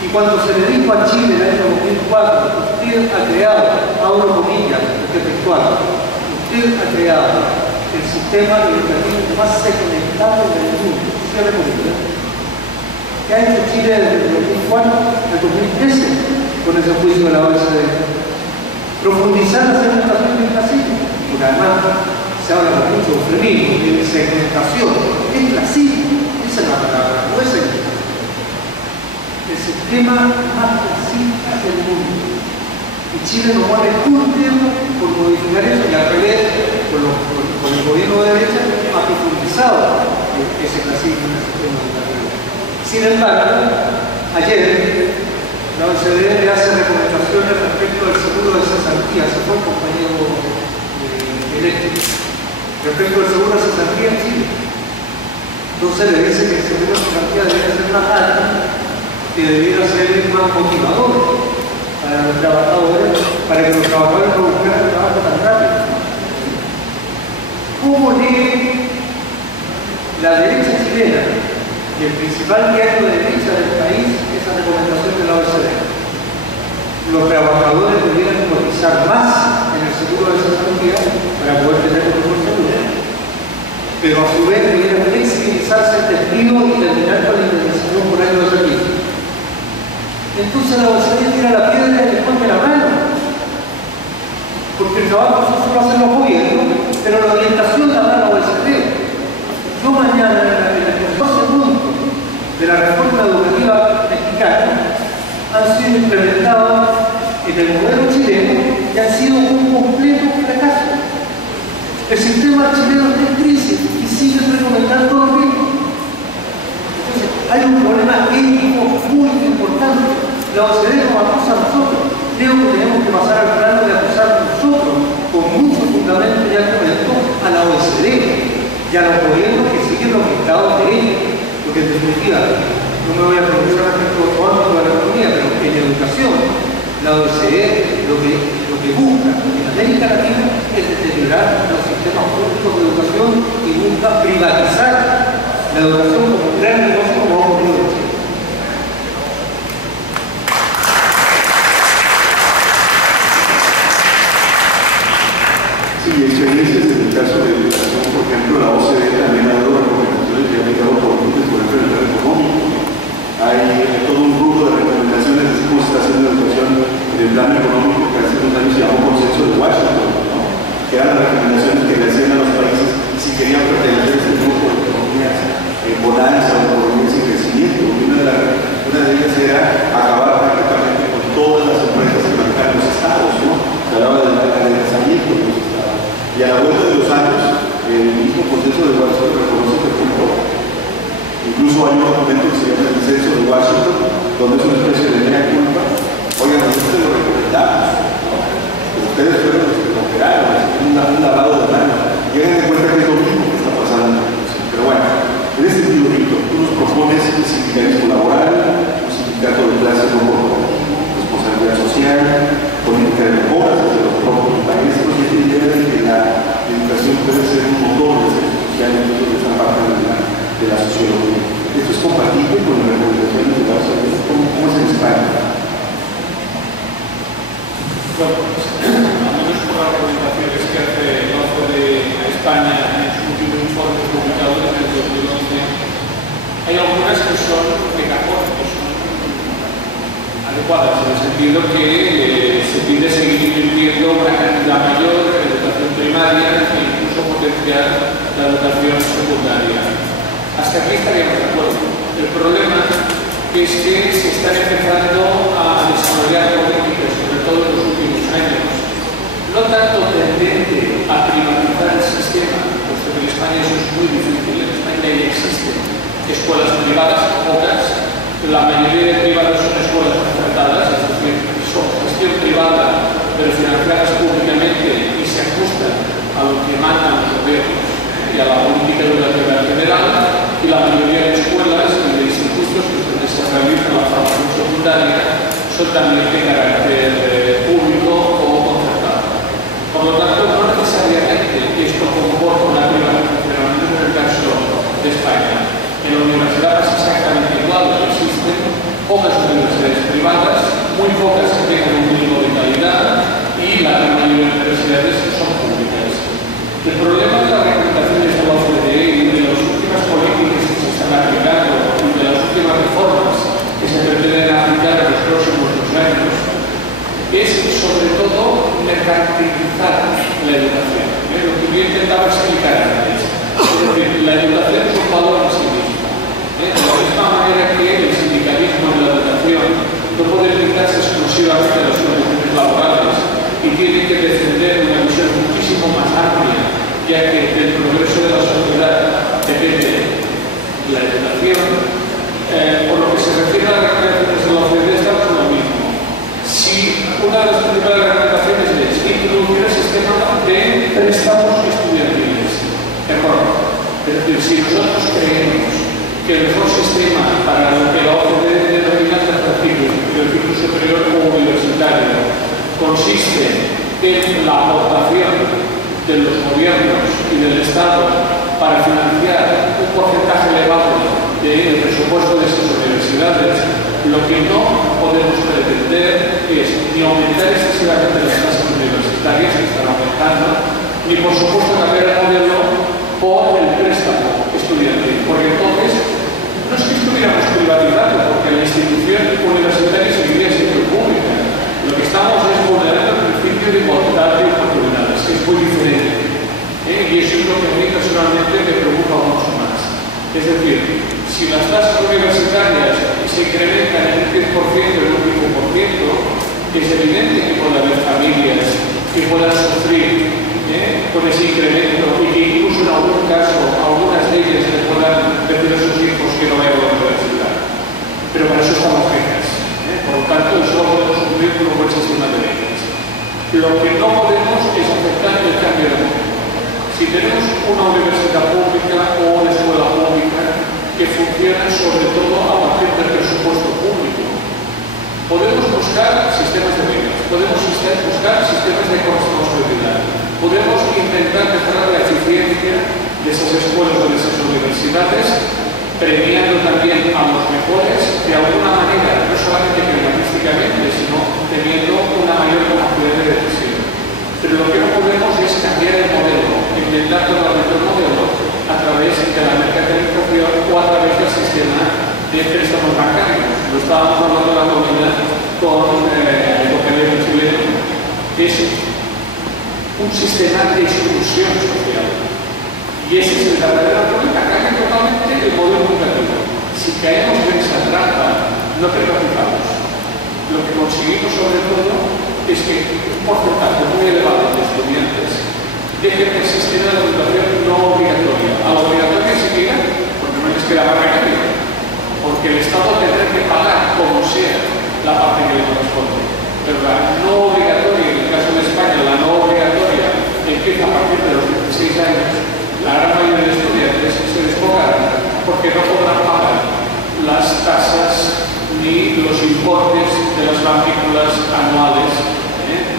Y cuando se le dijo a Chile en el año 2004, usted ha creado, abro comillas, este textual, usted ha creado el sistema educativo más segmentado del mundo, cierre comillas. ¿Qué ha hecho Chile desde el 2004 al 2013 con ese juicio de la OCDE? Profundizar la segmentación del clasismo, porque además se habla mucho de eufemismo, de segmentación, es clasismo, esa es la palabra. sistema más clasista del mundo. Y Chile no mueve un dedo por modificar eso, y al revés, con el gobierno de derecha, ha profundizado ese clasismo en el sistema educativo. Sin embargo, ayer la OCDE le hace recomendaciones respecto al seguro de cesantía, se fue el compañero eléctrico, respecto al seguro de cesantía en Chile. Entonces le dice que el seguro de cesantía debería ser más alto, que debiera ser más motivador para los trabajadores, para que los trabajadores no buscaran el trabajo tan rápido. ¿Cómo lee la derecha chilena y el principal diario de derecha del país esa recomendación de la OCDE? Los trabajadores debieran cotizar más en el seguro de cesantía para poder tener un mejor seguro, pero a su vez debieran flexibilizarse el despido y terminar con la indemnización por año de servicio. Entonces la OCDE tira la piedra y le pone la mano, porque el trabajo solo lo hacen los gobiernos, pero la orientación la da la OCDE. Yo mañana en los 12 puntos de la reforma educativa mexicana han sido implementados en el modelo chileno y han sido un completo fracaso. El sistema chileno está en crisis y sigue recomendando lo mismo. Entonces, hay un problema ético muy importante. La OCDE nos acusa a nosotros. Creo que tenemos que pasar al plano de acusar nosotros, con mucho fundamento y argumento, a la OCDE y a los gobiernos que siguen los dictados de ellos. Porque en definitiva, no me voy a pronunciar respecto a otro ámbito de la economía, pero en educación, la OCDE lo que busca en América Latina es deteriorar los sistemas públicos de educación y busca privatizar la educación como un gran negocio como ha ocurrido en Chile. Sí, experiencias en el caso de educación, por ejemplo, la OCDE también ha dado recomendaciones que han llegado por ejemplo, el plan económico. Hay todo un grupo de recomendaciones de cómo se está haciendo la educación en el plan económico que hace unos años se llamó Consenso de Washington, ¿no? Que eran las recomendaciones que le hacían a los países si querían pertenecer a este grupo de economías bonanza o economías en crecimiento. Y una de ellas era acabar prácticamente con todas las empresas que manejan los estados, ¿no? Se hablaba del adelgazamiento de los estados. Y a la vuelta de los años, el mismo Consenso de Washington reconoce que fue un error. Incluso hay un documento que se llama el Consenso de Washington, donde es una especie de mea culpa. Oigan, nosotros lo recomendamos, ¿no? Pero ustedes fueron los que lo operaron, un lavado de manos. Y hagan de cuenta que es lo mismo que está pasando. Pero bueno, en ese sentido, Víctor, tú nos propones el sindicalismo laboral, un sindicato de clase no corporativo, responsabilidad social, política de mejoras desde los propios países, y esta idea de que la educación puede ser un motor de servicio social en toda esta parte de la sociología. ¿Esto es compatible con las recomendaciones de la OCDE? ¿Cómo es en España? Bueno, al menos por las recomendaciones que hace el OCDE a España en su último informe publicado en el 2011, hay algunas que son de cajón, que son adecuadas, en el sentido que se pide seguir invirtiendo una cantidad mayor en educación primaria e incluso potenciar la educación secundaria. Hasta aquí estaríamos de acuerdo. El problema es que se están empezando a desarrollar políticas, sobre todo en los últimos años, no tanto tendente a privatizar el sistema, puesto que en España eso es muy difícil. En España ya existen escuelas privadas, pocas, la mayoría de privadas son escuelas concertadas, es decir, son gestión privada, pero financiadas públicamente y se ajustan a lo que mandan los gobiernos y a la política educativa en general, y la mayoría de escuelas y de institutos donde se realiza la formación secundaria son también de carácter público o concertado. Por lo tanto, no necesariamente esto comporta una privatización, al menos en el caso de España. En la universidad es exactamente igual, existen pocas universidades privadas, muy pocas que tengan un mínimo de calidad y la gran mayoría de universidades son públicas. El problema de las recomendaciones de la OCDE y de las últimas políticas que se están aplicando y de las últimas reformas que se pretenden aplicar en los próximos 2 años la educación. Por lo que se refiere a las recomendaciones de la OCDE, estamos en lo mismo. Si una de las principales recomendaciones es introducir el sistema de préstamos estudiantiles, error. Es decir, si nosotros creemos que el mejor sistema para lo que la OCDE denomina atractivo del ciclo superior o universitario consiste en la aportación de los gobiernos y del Estado para financiar un porcentaje elevado del presupuesto de esas universidades, lo que no podemos pretender es ni aumentar excesivamente las tasas universitarias, que están aumentando, ni por supuesto cambiar el modelo por el préstamo estudiantil, porque entonces no es que estuviéramos privatizando, porque la institución universitaria seguiría siendo pública. Lo que estamos es vulnerando el principio de igualdad de oportunidades, que es muy diferente. Y eso es lo que a mí personalmente me preocupa mucho más. Es decir, si las tasas universitarias se incrementan en un 10% o en un 5%, es evidente que puede haber familias que puedan sufrir con ese incremento y que incluso en algún caso, algunas de ellas le puedan decir a sus hijos que no vayan a la universidad. Pero para eso están las becas. Por lo tanto, eso lo podemos cumplir con un buen sistema de becas. Lo que no podemos es aceptar el cambio de modelo. Si tenemos una universidad pública o una escuela pública que funciona sobre todo a partir del presupuesto público, podemos buscar sistemas de becas, podemos buscar sistemas de corresponsabilidad, podemos intentar mejorar la eficiencia de esas escuelas o de esas universidades, premiando también a los mejores de alguna manera, no solamente climatísticamente, sino teniendo una mayor capacidad de decisión. Pero lo que no podemos es cambiar el modelo, intentar tomar el modelo a través de la mercantilización o a través del sistema de préstamos bancarios. Lo estábamos hablando en la comunidad con el vocabulario chileno, que es un sistema de exclusión social. Y ese es el verdadero problema, cambia totalmente el modelo educativo. Si caemos en esa trampa, no privatizamos. Lo que conseguimos sobre todo es que un porcentaje muy elevado de estudiantes dejen de existir en la educación no obligatoria. A la obligatoria se queda porque no les queda más remedio, porque el Estado tendrá que pagar como sea la parte que le corresponde. Pero la no obligatoria, en el caso de España, la no obligatoria empieza a partir de los 16 años. La gran mayoría de estudiantes se desfocarán porque no podrán pagar las tasas ni los importes de las matrículas anuales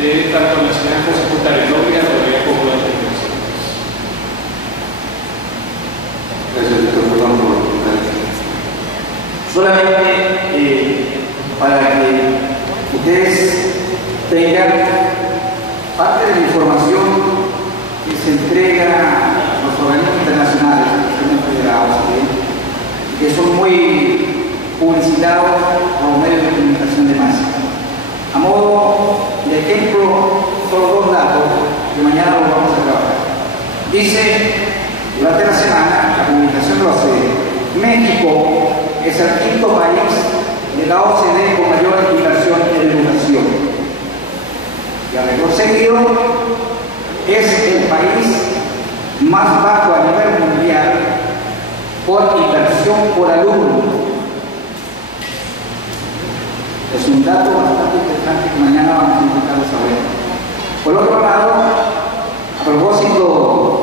de tanto la enseñanza secundaria no obligatoria como las universidades. Gracias, doctor Fernando, por la pregunta. Solamente para que ustedes tengan parte de la información que se entrega a los organismos internacionales, especialmente de la OCDE, que son muy publicitados por los medios de comunicación de masa. A modo de ejemplo, solo dos datos que mañana los vamos a trabajar. Dice, durante la semana, la publicación de la OCDE, México es el quinto país de la OCDE con mayor inversión en educación. Y a renglón seguido, es el país más bajo a nivel mundial por inversión por alumno. Es un dato bastante interesante que mañana vamos a intentar saber. Por otro lado, a propósito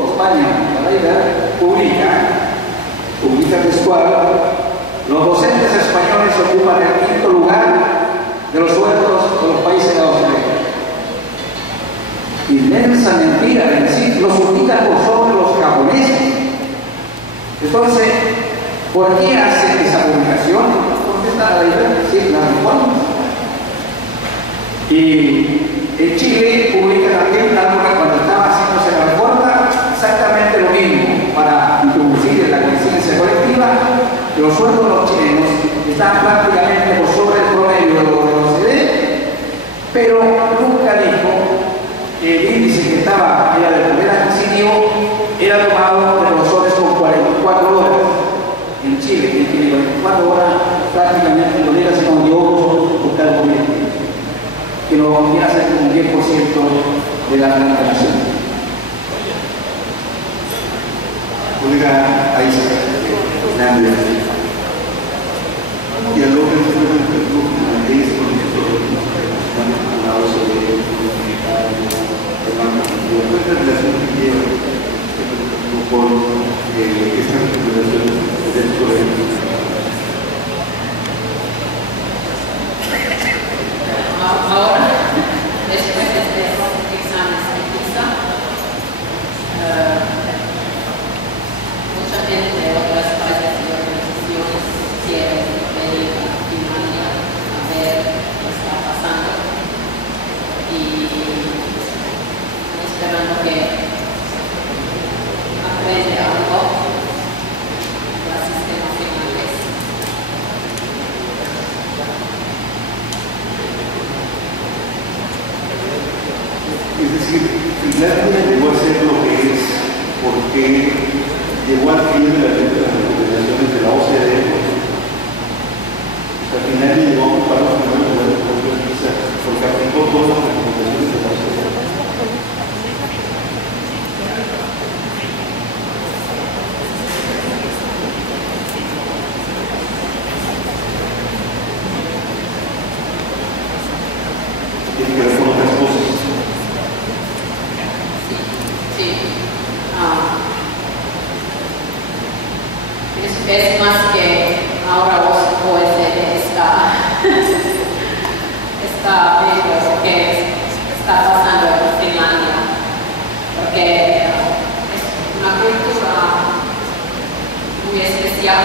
de España, la ley publica textual, los docentes españoles ocupan el quinto lugar de los sueldos de los países de la OCDE. Inmensa mentira, es decir, los ubican por sobre los japoneses. Entonces, ¿por qué hacen esa publicación? La decir, las reformas. Y en Chile publica también cuando estaba haciéndose la reforma exactamente lo mismo para introducir la conciencia colectiva que los sueldos de los chilenos están prácticamente por sobre el promedio de los OCDE, pero nunca dijo que el índice que estaba era del poder adquisitivo era tomado de profesores con 44 horas. En Chile, que tiene 44 horas, prácticamente lo diga como yo buscar el gobierno, que lo viene a ser como un 10% de la población. Colega Aiza. Finlandia. Y a lo que nos fue el Perú, la ley es con nosotros, están hablando sobre el comunitario, la relación que lleva con estas recomendaciones dentro de ahora, después de estos exámenes de PISA, mucha gente de otras partes y organizaciones quiere venir a Finlandia a ver qué está pasando y esperando que aprende algo del sistema finlandés. Es decir, Finlandia llegó a ser lo que es porque llegó al fin de las recomendaciones de la OCDE. O sea, Finlandia llegó a ocupar los primeros lugares por PISA porque aplicó todas las recomendaciones de la OCDE. Tiene que ver con otras cosas. Sí. Es más que ahora OSCE está viendo lo que está pasando en Finlandia, porque es una cultura muy especial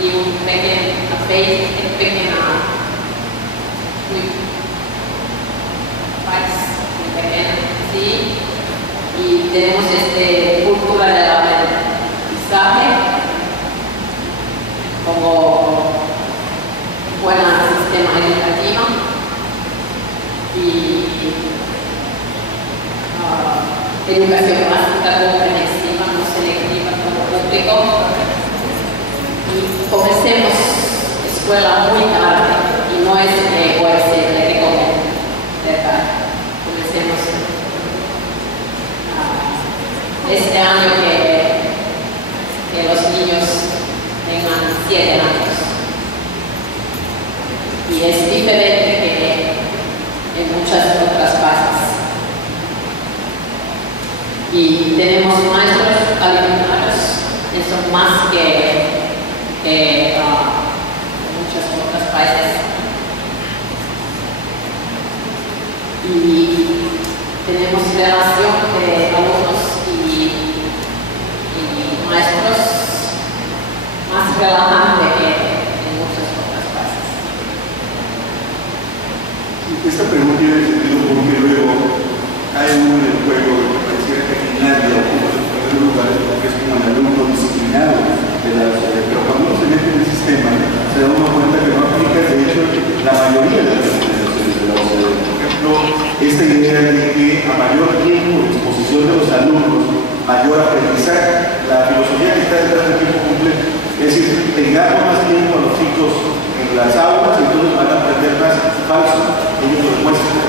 y un pequeño país, muy pequeño, sí. Y tenemos cultura del aprendizaje como buen sistema educativo y educación básica comprensiva, no selectiva como público. Y comencemos escuela muy tarde y no es que OSCE le recomienda. Comencemos este año que los niños tengan 7 años. Y es diferente que en muchas otras partes. Y tenemos maestros calificados, eso más que muchas otras países. Y tenemos relación de alumnos y maestros más relajante que en muchas otras países. Esta pregunta tiene sentido porque luego hay uno en el juego que pareciera que Finlandia ocupa sus primeros lugares porque es como el alumno disciplinado de la OCDE, pero cuando uno se mete en el sistema se da uno cuenta que no aplica de hecho la mayoría de las recomendaciones de la OCDE. Por ejemplo, esta idea de que a mayor tiempo de exposición de los alumnos, mayor aprendizaje, la filosofía que está detrás del tiempo completo. Es decir, tengamos más tiempo a los chicos en las aulas y entonces van a aprender más falso, ellos lo demuestran.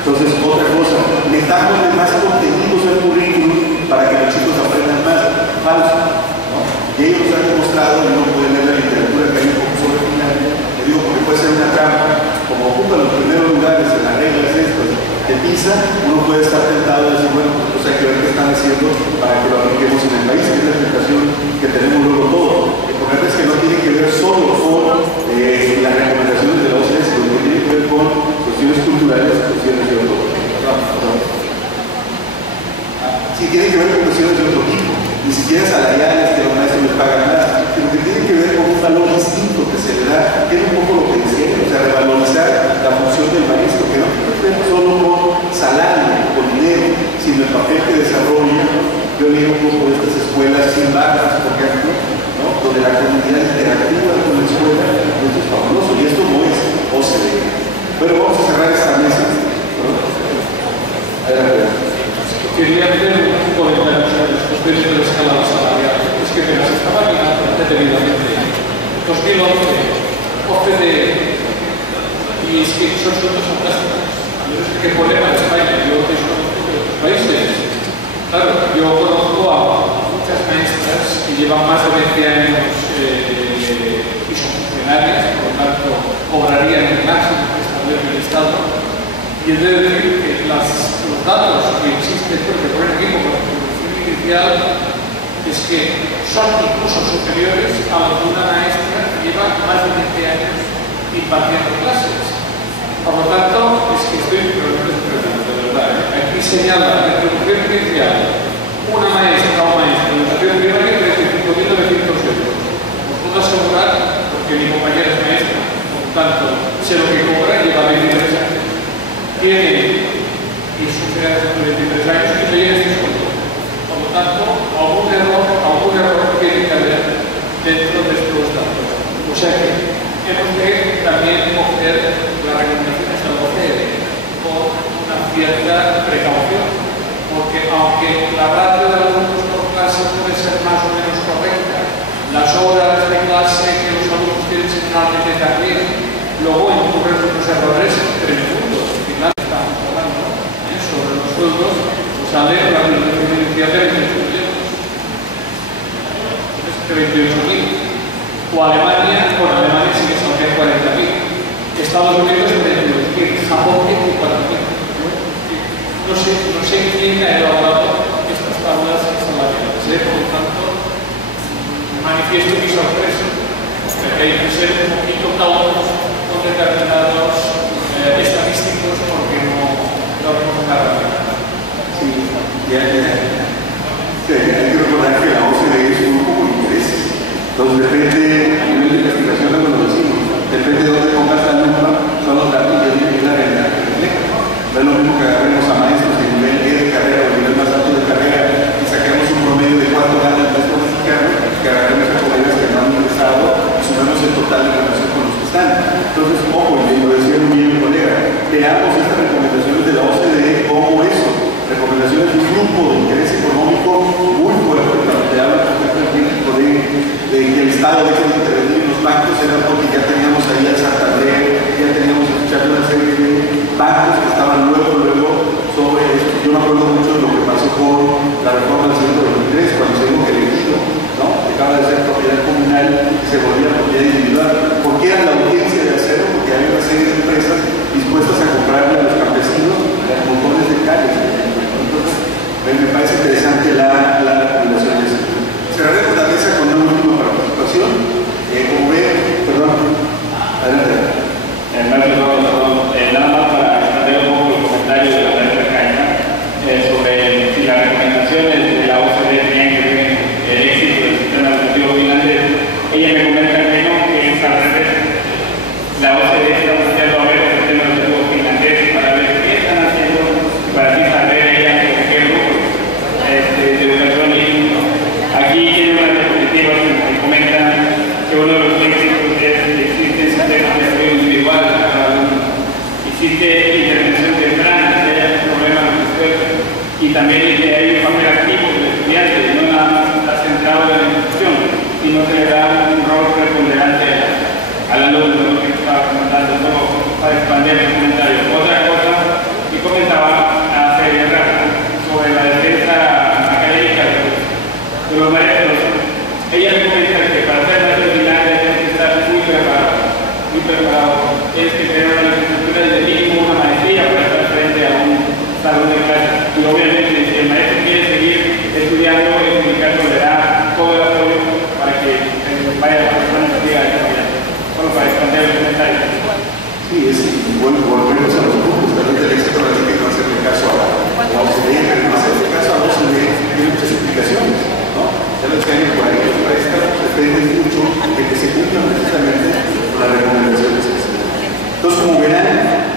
Entonces, otra cosa, metámosle más contenidos al currículum para que los chicos aprendan más falso, ¿no? Y ellos nos han demostrado, y uno puede leer la literatura que hay un poco sobre Finlandia, le digo porque puede ser una trampa, como ocupa los primeros lugares en las reglas estas de PISA, uno puede estar tentado de decir, bueno, pues hay que ver qué están haciendo para que lo apliquemos en el país, que es la tentación que tenemos luego todos. El problema es que no tiene que ver solo con las recomendaciones de la OCDE, sino que tiene que ver con cuestiones culturales, cuestiones de otro tipo. Sí, tiene que ver con cuestiones de otro tipo, ni siquiera salariales, que los maestros les pagan más, sino que tiene que ver con un valor distinto que se le da, que es un poco lo que decía, o sea, revalorizar la función del maestro, que no tiene que ver solo con salario, con dinero, sino el papel que desarrolla. Yo leí un poco de estas escuelas sin barras, por ejemplo, ¿no? Donde la comunidad interactúa con la escuela, esto es fabuloso, y esto no es OCDE. Pero vamos a cerrar esta mesa. Quería hacer un comentario sobre los costes de la escalada salarial. Es que se las estaba mirando detenidamente. En 2011, OCDE, y es que son sueldos fantásticos. ¿Qué problema en España? Yo que conozco de otros países. Claro, yo conozco a muchas maestras que llevan más de 20 años y son funcionarias, por lo tanto cobrarían el máximo que establece el Estado. Y es decir que los datos que existen, porque ponen aquí como la producción inicial, es que son incluso superiores a los de una maestra que lleva más de 20 años impartiendo clases. Por lo tanto, es que estoy preocupado, de verdad. Aquí señala la producción inicial una maestra o maestro de educación primaria de 35.900 euros. Os puedo asegurar, porque mi compañera es maestra, por lo tanto, sé lo que cobra y lleva 23 años. Tiene y supera de 23 años y se llega a este sueldo. Por lo tanto, algún error tiene que haber dentro de estos datos. O sea que hemos de también coger las recomendaciones del OCDE con una cierta precaución, porque aunque la ratio de alumnos por clase puede ser más o menos correcta, las horas de clase que los alumnos tienen semanalmente también, luego incurren otros errores tremendos. Al final estamos hablando sobre los sueldos, pues sale la remuneración inicial de 28.000. O Alemania, bueno, Alemania sí que son 40.000. Estados Unidos 32.000, Japón 24.000. No sé quién ha elaborado estas tablas salariales, por lo tanto, manifiesto mi sorpresa, porque hay que ser un poquito cautos con determinados estadísticos porque no vemos nada. Sí, hay que recordar que la OCDE es un grupo con intereses. Entonces depende, a nivel de investigación, como lo decimos, depende de dónde pongas la lupa, son los datos que tiene la realidad que refleja. No es lo mismo que agarremos a maestros de nivel E de carrera o nivel más alto de carrera y saquemos un promedio de 4 años de maestro mexicano, que agarremos a colegas que no han ingresado y sumemos el total de relación con los que están. Entonces, ojo, y lo decía muy bien mi colega, veamos estas recomendaciones de la OCDE como eso, recomendaciones de un grupo de interés económico muy fuerte, cuando te hablan de que el Estado deje de intervenir en los bancos, era porque ya teníamos ahí al Santander, ya teníamos escuchado una serie de bancos que estaban luego sobre esto. Yo me acuerdo mucho de lo que pasó con la reforma del siglo XXIII, cuando se dijo que el ejido, ¿no?, dejaba de ser propiedad comunal y se volvía propiedad individual. ¿Por qué era la urgencia de hacerlo? Porque había una serie de empresas dispuestas a comprarle a los campesinos las montones de calles. Entonces, me parece interesante la recomendación de eso. Cerraremos la mesa con una última participación. Como ven, perdón, adelante. Nada más para expandir un poco el comentario de la maestra Caña sobre si las recomendaciones de la OCDE tenían que ver el éxito del sistema educativo finlandés. Ella me comenta que no, que es al revés. La OCDE está buscando a ver el sistema educativo finlandés para ver qué están haciendo y para así saber ella por qué rubro de educación y aquí tiene unas diapositivas que comentan que uno de los éxitos es que existen sistemas de apoyo individual a cada alumno. Existe intervención temprana si hay algún problema en la escuela y también que hay un papel activo del estudiante, no nada más está centrado en la institución, sino se le da un rol preponderante al alumno, lo que estaba comentando, para expandir el comentario. Otra cosa que comentaba hace rato sobre la defensa académica de los maestros. Ella me comenta que para ser maestro de Finlandia hay que estar muy preparado. Es que tener una licenciatura de mínimo, una maestría para estar frente a un salón de clases. Y obviamente, si el maestro quiere seguir estudiando, el sindicato le da todo el apoyo para que vaya a la persona que siga estudiando. Solo para expandir el comentario. Sí, es bueno, volvemos a los puntos. También del éxito de que no hacerle caso a la OCDE, pero no hacerle caso a la OCDE tiene muchas implicaciones, ¿no? Ya los que hay por ahí, los maestros dependen mucho de que se cumplan precisamente con las recomendaciones que se dan. Entonces, como verán,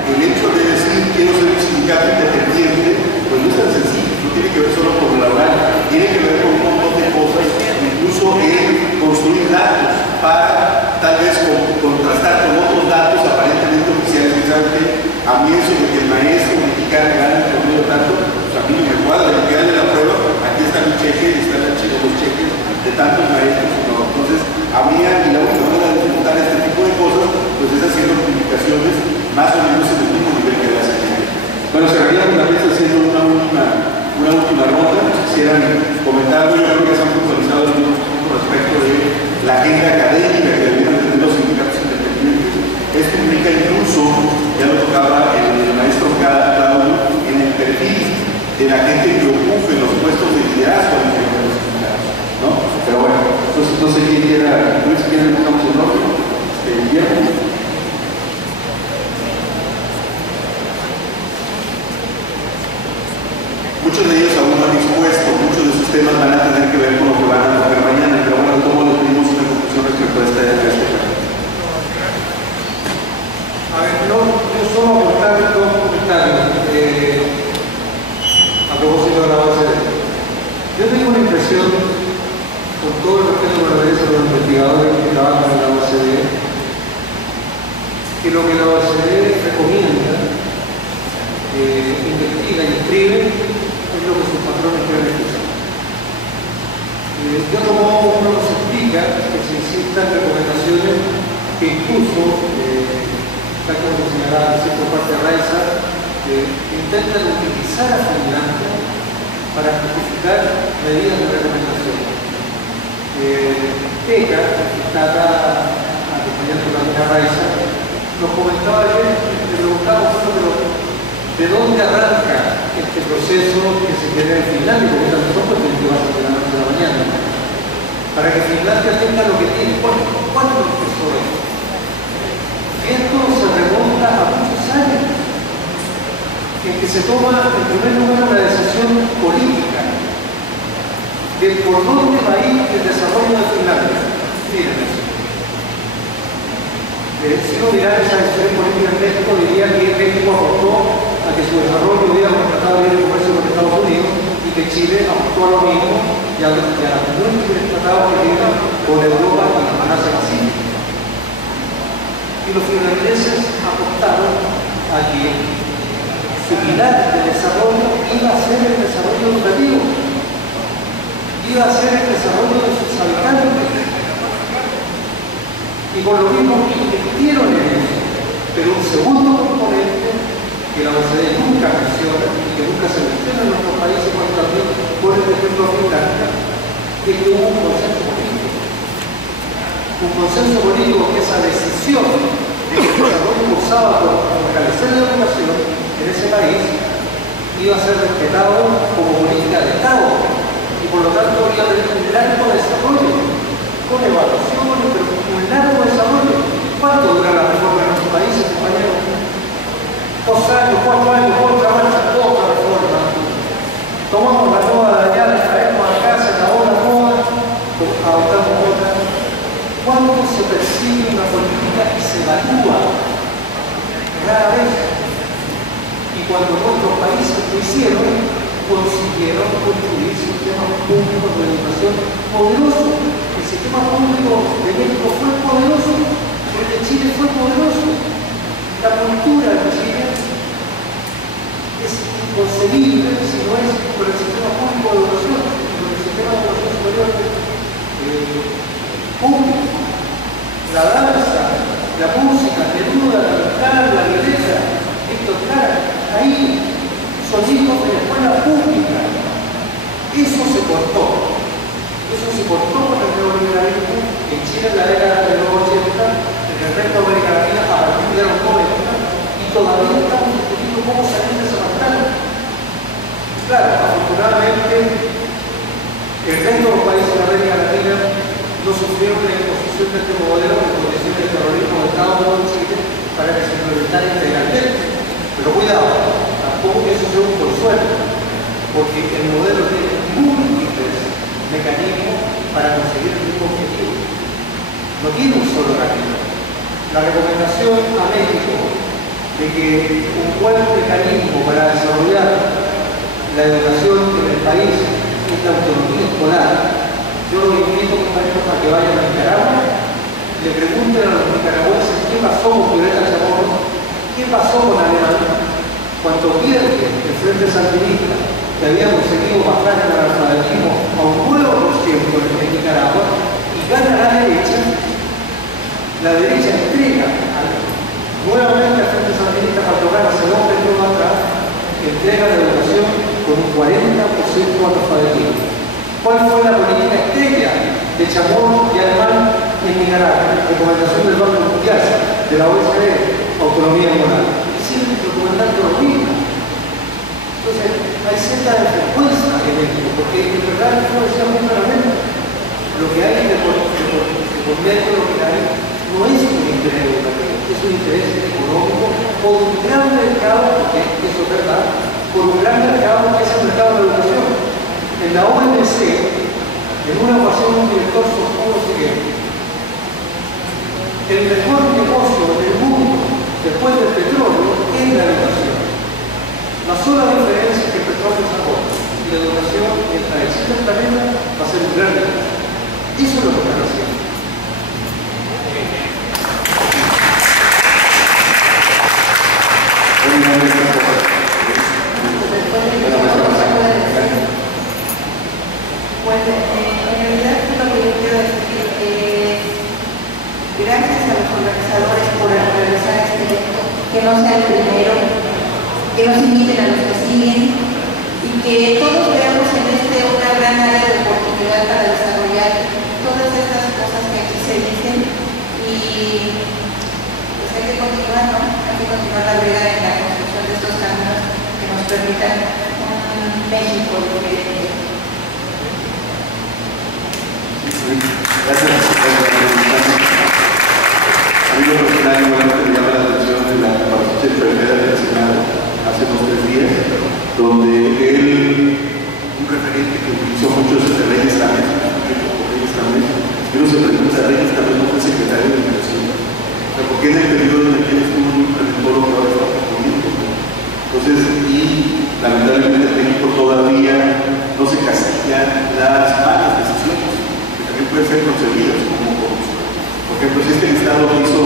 el hecho de decir quiero ser un sindicato independiente, pues no es tan sencillo, no tiene que ver solo con lo laboral, tiene que ver con un montón de cosas, incluso en construir datos para tal vez contrastar con otros datos aparentemente oficiales. Que saben que a mí eso de que el maestro mexicano gana el promedio tanto, pues a mí no me cuadra, el que gane la prueba, aquí está mi cheque y están los cheques de tantos maestros, ¿no? Entonces, habría, y la única manera de disfrutar este tipo de cosas, pues es haciendo publicaciones más o menos en el mismo nivel que las hace. Bueno, cerraríamos la mesa haciendo una última ronda. Quisieran comentar, yo creo que se han puntualizado algunos puntos respecto de la agenda académica que debieran tener los sindicatos independientes. Esto implica incluso, ya lo tocaba el maestro Claudio, en el perfil de la gente que ocupe los puestos de liderazgo en los sindicatos, ¿no? Pero bueno, entonces no sé quién quiera, no sé quién buscamos el orden, Guillermo. Muchos de ellos aún no han expuesto, muchos de sus temas van a tener que ver con lo que van a tocar mañana, pero bueno, ¿cómo le pedimos una conclusión respecto a este tema? A ver, yo solo aportar dos comentarios a propósito de la OCDE. Yo tengo una impresión, con todo el respeto que merece a los investigadores que trabajan en la OCDE, que lo que la OCDE recomienda, investiga y escribe, es lo que sus patrones quieren escuchar. De otro modo, uno nos explica que se insistan recomendaciones que incluso, tal como señalaba por parte de Raiza, intentan utilizar a Finlandia para justificar medidas de recomendación. ECA, que está acá acompañando también a Raiza, nos comentaba ayer, le preguntaba de dónde arranca este proceso que se genera en Finlandia, porque esta nosotros que va a ser la noche de la mañana, para que Finlandia tenga lo que tiene. ¿Cuándo empezó esto? Esto se remonta a muchos años, en que se toma en primer lugar la decisión política de por dónde va a ir el desarrollo de Finlandia. Miren eso. Si uno mirara esa decisión política en México, diría que México aportó a que su desarrollo hubiera un tratado de libre comercio con Estados Unidos y que Chile aportó a lo mismo y a los múltiples tratados que tienen con Europa y con Asia Pacífico. Y los finlandeses apostaron a que su pilar de desarrollo iba a ser el desarrollo educativo, iba a ser el desarrollo de sus habitantes. Y por lo mismo invirtieron en eso. Pero un segundo componente que la OCDE nunca menciona y que nunca se menciona en nuestros países cuando también pone el ejemplo a Finlandia, es que hubo un consenso político. Un consenso político que esa decisión de que el desarrollo impulsaba por fortalecer la educación en ese país iba a ser respetado como política de Estado y por lo tanto iba a tener un largo desarrollo con evaluaciones, pero un largo desarrollo. ¿Cuánto dura la reforma en nuestros países, compañeros? 2 años, 4 años, otra marcha, otra reforma. Tomamos la moda de allá, la traemos acá, se acabó la moda, adoptamos otra. ¿Cuándo se persigue una política y se evalúa? Rara vez. Y cuando otros países lo hicieron, consiguieron construir sistemas públicos de educación poderosos. El sistema público de México fue poderoso, el de Chile fue poderoso. La cultura de Chile es inconcebible si no es por el sistema público de educación, por el sistema de educación superior público. La danza, la música, la Neruda, la guitarra, la violeta, Víctor Jara, ahí son hijos de la escuela pública. Eso se cortó. Eso se cortó con el neoliberalismo en Chile en la década de los 80, en el resto de América Latina a partir de los 90, y todavía estamos discutiendo cómo salir de esa pantalla. Claro, afortunadamente, el resto de los países de América Latina no sufrieron la imposición de este modelo de protección del terrorismo de Estados Unidos en Chile para que se implementara integralmente. Pero cuidado, tampoco que eso sea un consuelo, porque el modelo tiene múltiples mecanismos para conseguir el mismo objetivo. No tiene un solo camino. La recomendación a México de que un buen mecanismo para desarrollar la educación en el país es la autonomía escolar. Yo los invito, compañeros, a que vayan a Nicaragua, le pregunten a los nicaragüenses qué pasó con Violeta Chamorro, qué pasó con Alemania, cuando pierde el Frente Sandinista, que había conseguido bajar el analfabetismo a un 9% en Nicaragua, y gana la derecha entrega nuevamente al Frente Sandinista para tocar hace 2 periodos atrás, entrega la educación con un 40% de analfabetismo. ¿Cuál fue la política estrella de chamorro y alemán en Nicaragua, recomendación del Banco Mundial, de la OSD, autonomía moral. Y siempre recomendando lo mismo. Entonces, hay cierta frecuencia en esto, porque en verdad, como decía muy claramente, lo que hay de por medio, lo que hay, no es un interés educativo, es un interés económico por un gran mercado, porque eso es verdad, por un gran mercado que es el mercado de la educación. En la OMC, en una ocasión un director sostuvo lo siguiente: el mejor negocio del mundo después del petróleo es la educación. La sola diferencia que el petróleo es ahora y la educación mientras existe el planeta va a ser un gran negocio. Eso es lo que están haciendo. Pues en realidad lo que yo quiero decir es gracias a los organizadores por realizar este evento, que no sea el primero, que nos inviten a los que siguen y que todos veamos en este una gran área de oportunidad para desarrollar todas estas cosas que aquí se dicen y pues hay que continuar, ¿no? Hay que continuar la brega en la construcción de estos caminos que nos permitan un México diferente. Gracias. A mí lo personal, igualmente me llama la atención de la comparecencia enfermera del Senado hace unos 3 días, donde él, un referente que utilizó mucho es el de Reyes Tamés, y uno se pregunta, Reyes Tamés no fue secretario de Educación, ¿por qué en el periodo en el que él estuvo no implementó lo que ahora está proponiendo? Entonces, y lamentablemente en México todavía no se castigan las malas decisiones, que también pueden ser concebidas como corrupción. Por ejemplo, si este listado que hizo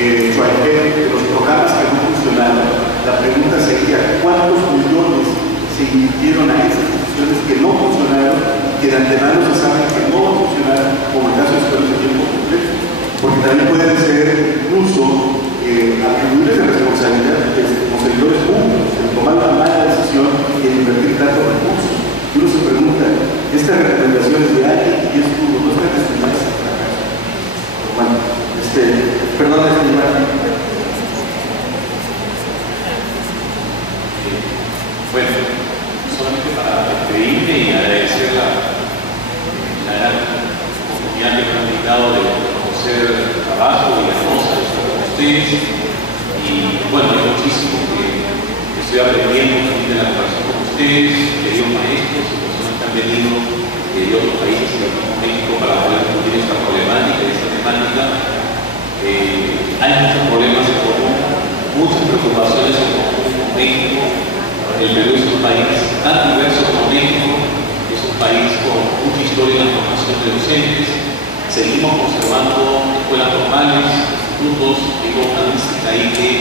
Schweiger de los programas que no funcionaron, la pregunta sería: ¿cuántos millones se invirtieron a esas instituciones que no funcionaron y que de antemano se saben que no van a funcionar, como el caso de escuelas de tiempo completo? Porque también pueden ser incluso atribuirles de responsabilidad de los servidores públicos en tomar una mala decisión y en invertir tantos recursos. Y uno se pregunta, estas recomendaciones de alguien y estuvo no están destinadas a fracaso. Bueno, perdón, bueno, solamente para despedirme y agradecer la gran oportunidad que me han brindado de conocer el trabajo y la cosa de ustedes. Y bueno, hay muchísimo que estoy aprendiendo también de la conversación con ustedes, queridos maestros y personas que han venido de otros países y de México para poder discutir esta problemática y esta temática. Hay muchos problemas en común, muchas preocupaciones en común con México. El Perú es un país tan diverso como México, es un país con mucha historia en la formación de docentes. Seguimos conservando escuelas normales, institutos, digo, una mística ahí que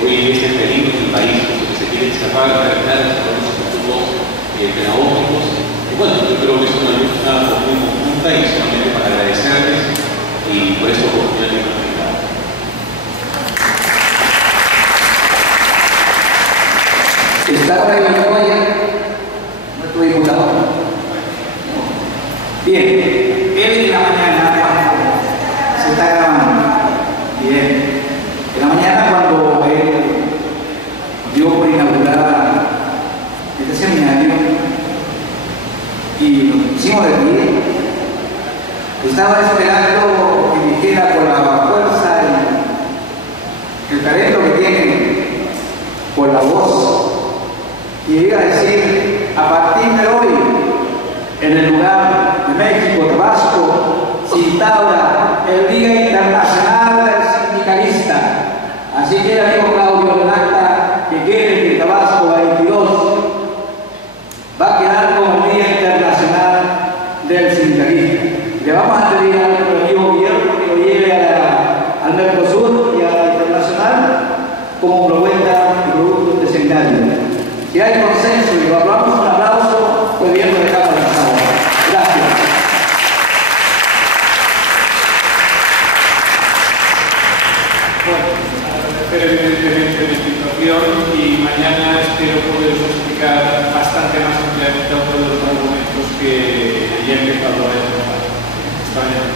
hoy en día es el peligro en el país, porque se quiere cerrar y terminar los institutos pedagógicos. Y bueno, yo creo que es una lucha muy conjunta y solamente para agradecerles y por esta oportunidad que me han brindado. ¿Está por ahí Montoya? Nuestro diputado. Bien, él en la mañana se está grabando. Bien, en la mañana cuando él dio por inaugurada este seminario y nos pusimos de pie, estaba esperando que dijera con la fuerza y el talento que tiene, con la voz, y iba a decir: a partir de hoy, en el lugar de México, Tabasco, se instaura el Día Internacional del Sindicalista. Así que el amigo Claudio del acta que quiere que el Tabasco 22 va a quedar como el Día Internacional del Sindicalista. Le vamos a pedir al amigo Guillermo que lo lleve al Mercosur y a la internacional como propuesta de productos de seminario. Si hay consenso y lo hablamos, un aplauso, pues bien lo dejamos de pasar. Gracias. Bueno, agradecer evidentemente la invitación y mañana espero poderos explicar bastante más ampliamente algunos de los argumentos que ya he empezado a ver. España.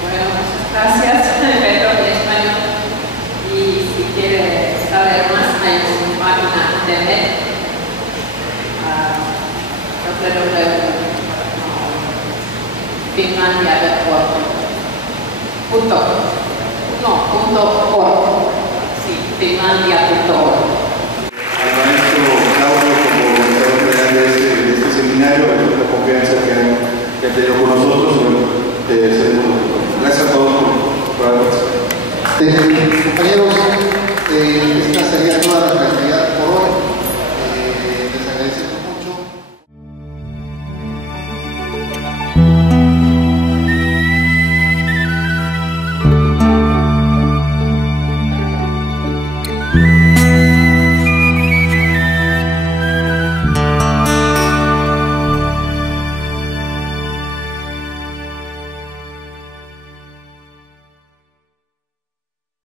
Bueno, muchas gracias, Pedro, en español. Y si quiere saber más, hay una página de internet. finlandia.org. Sí, finlandia.org.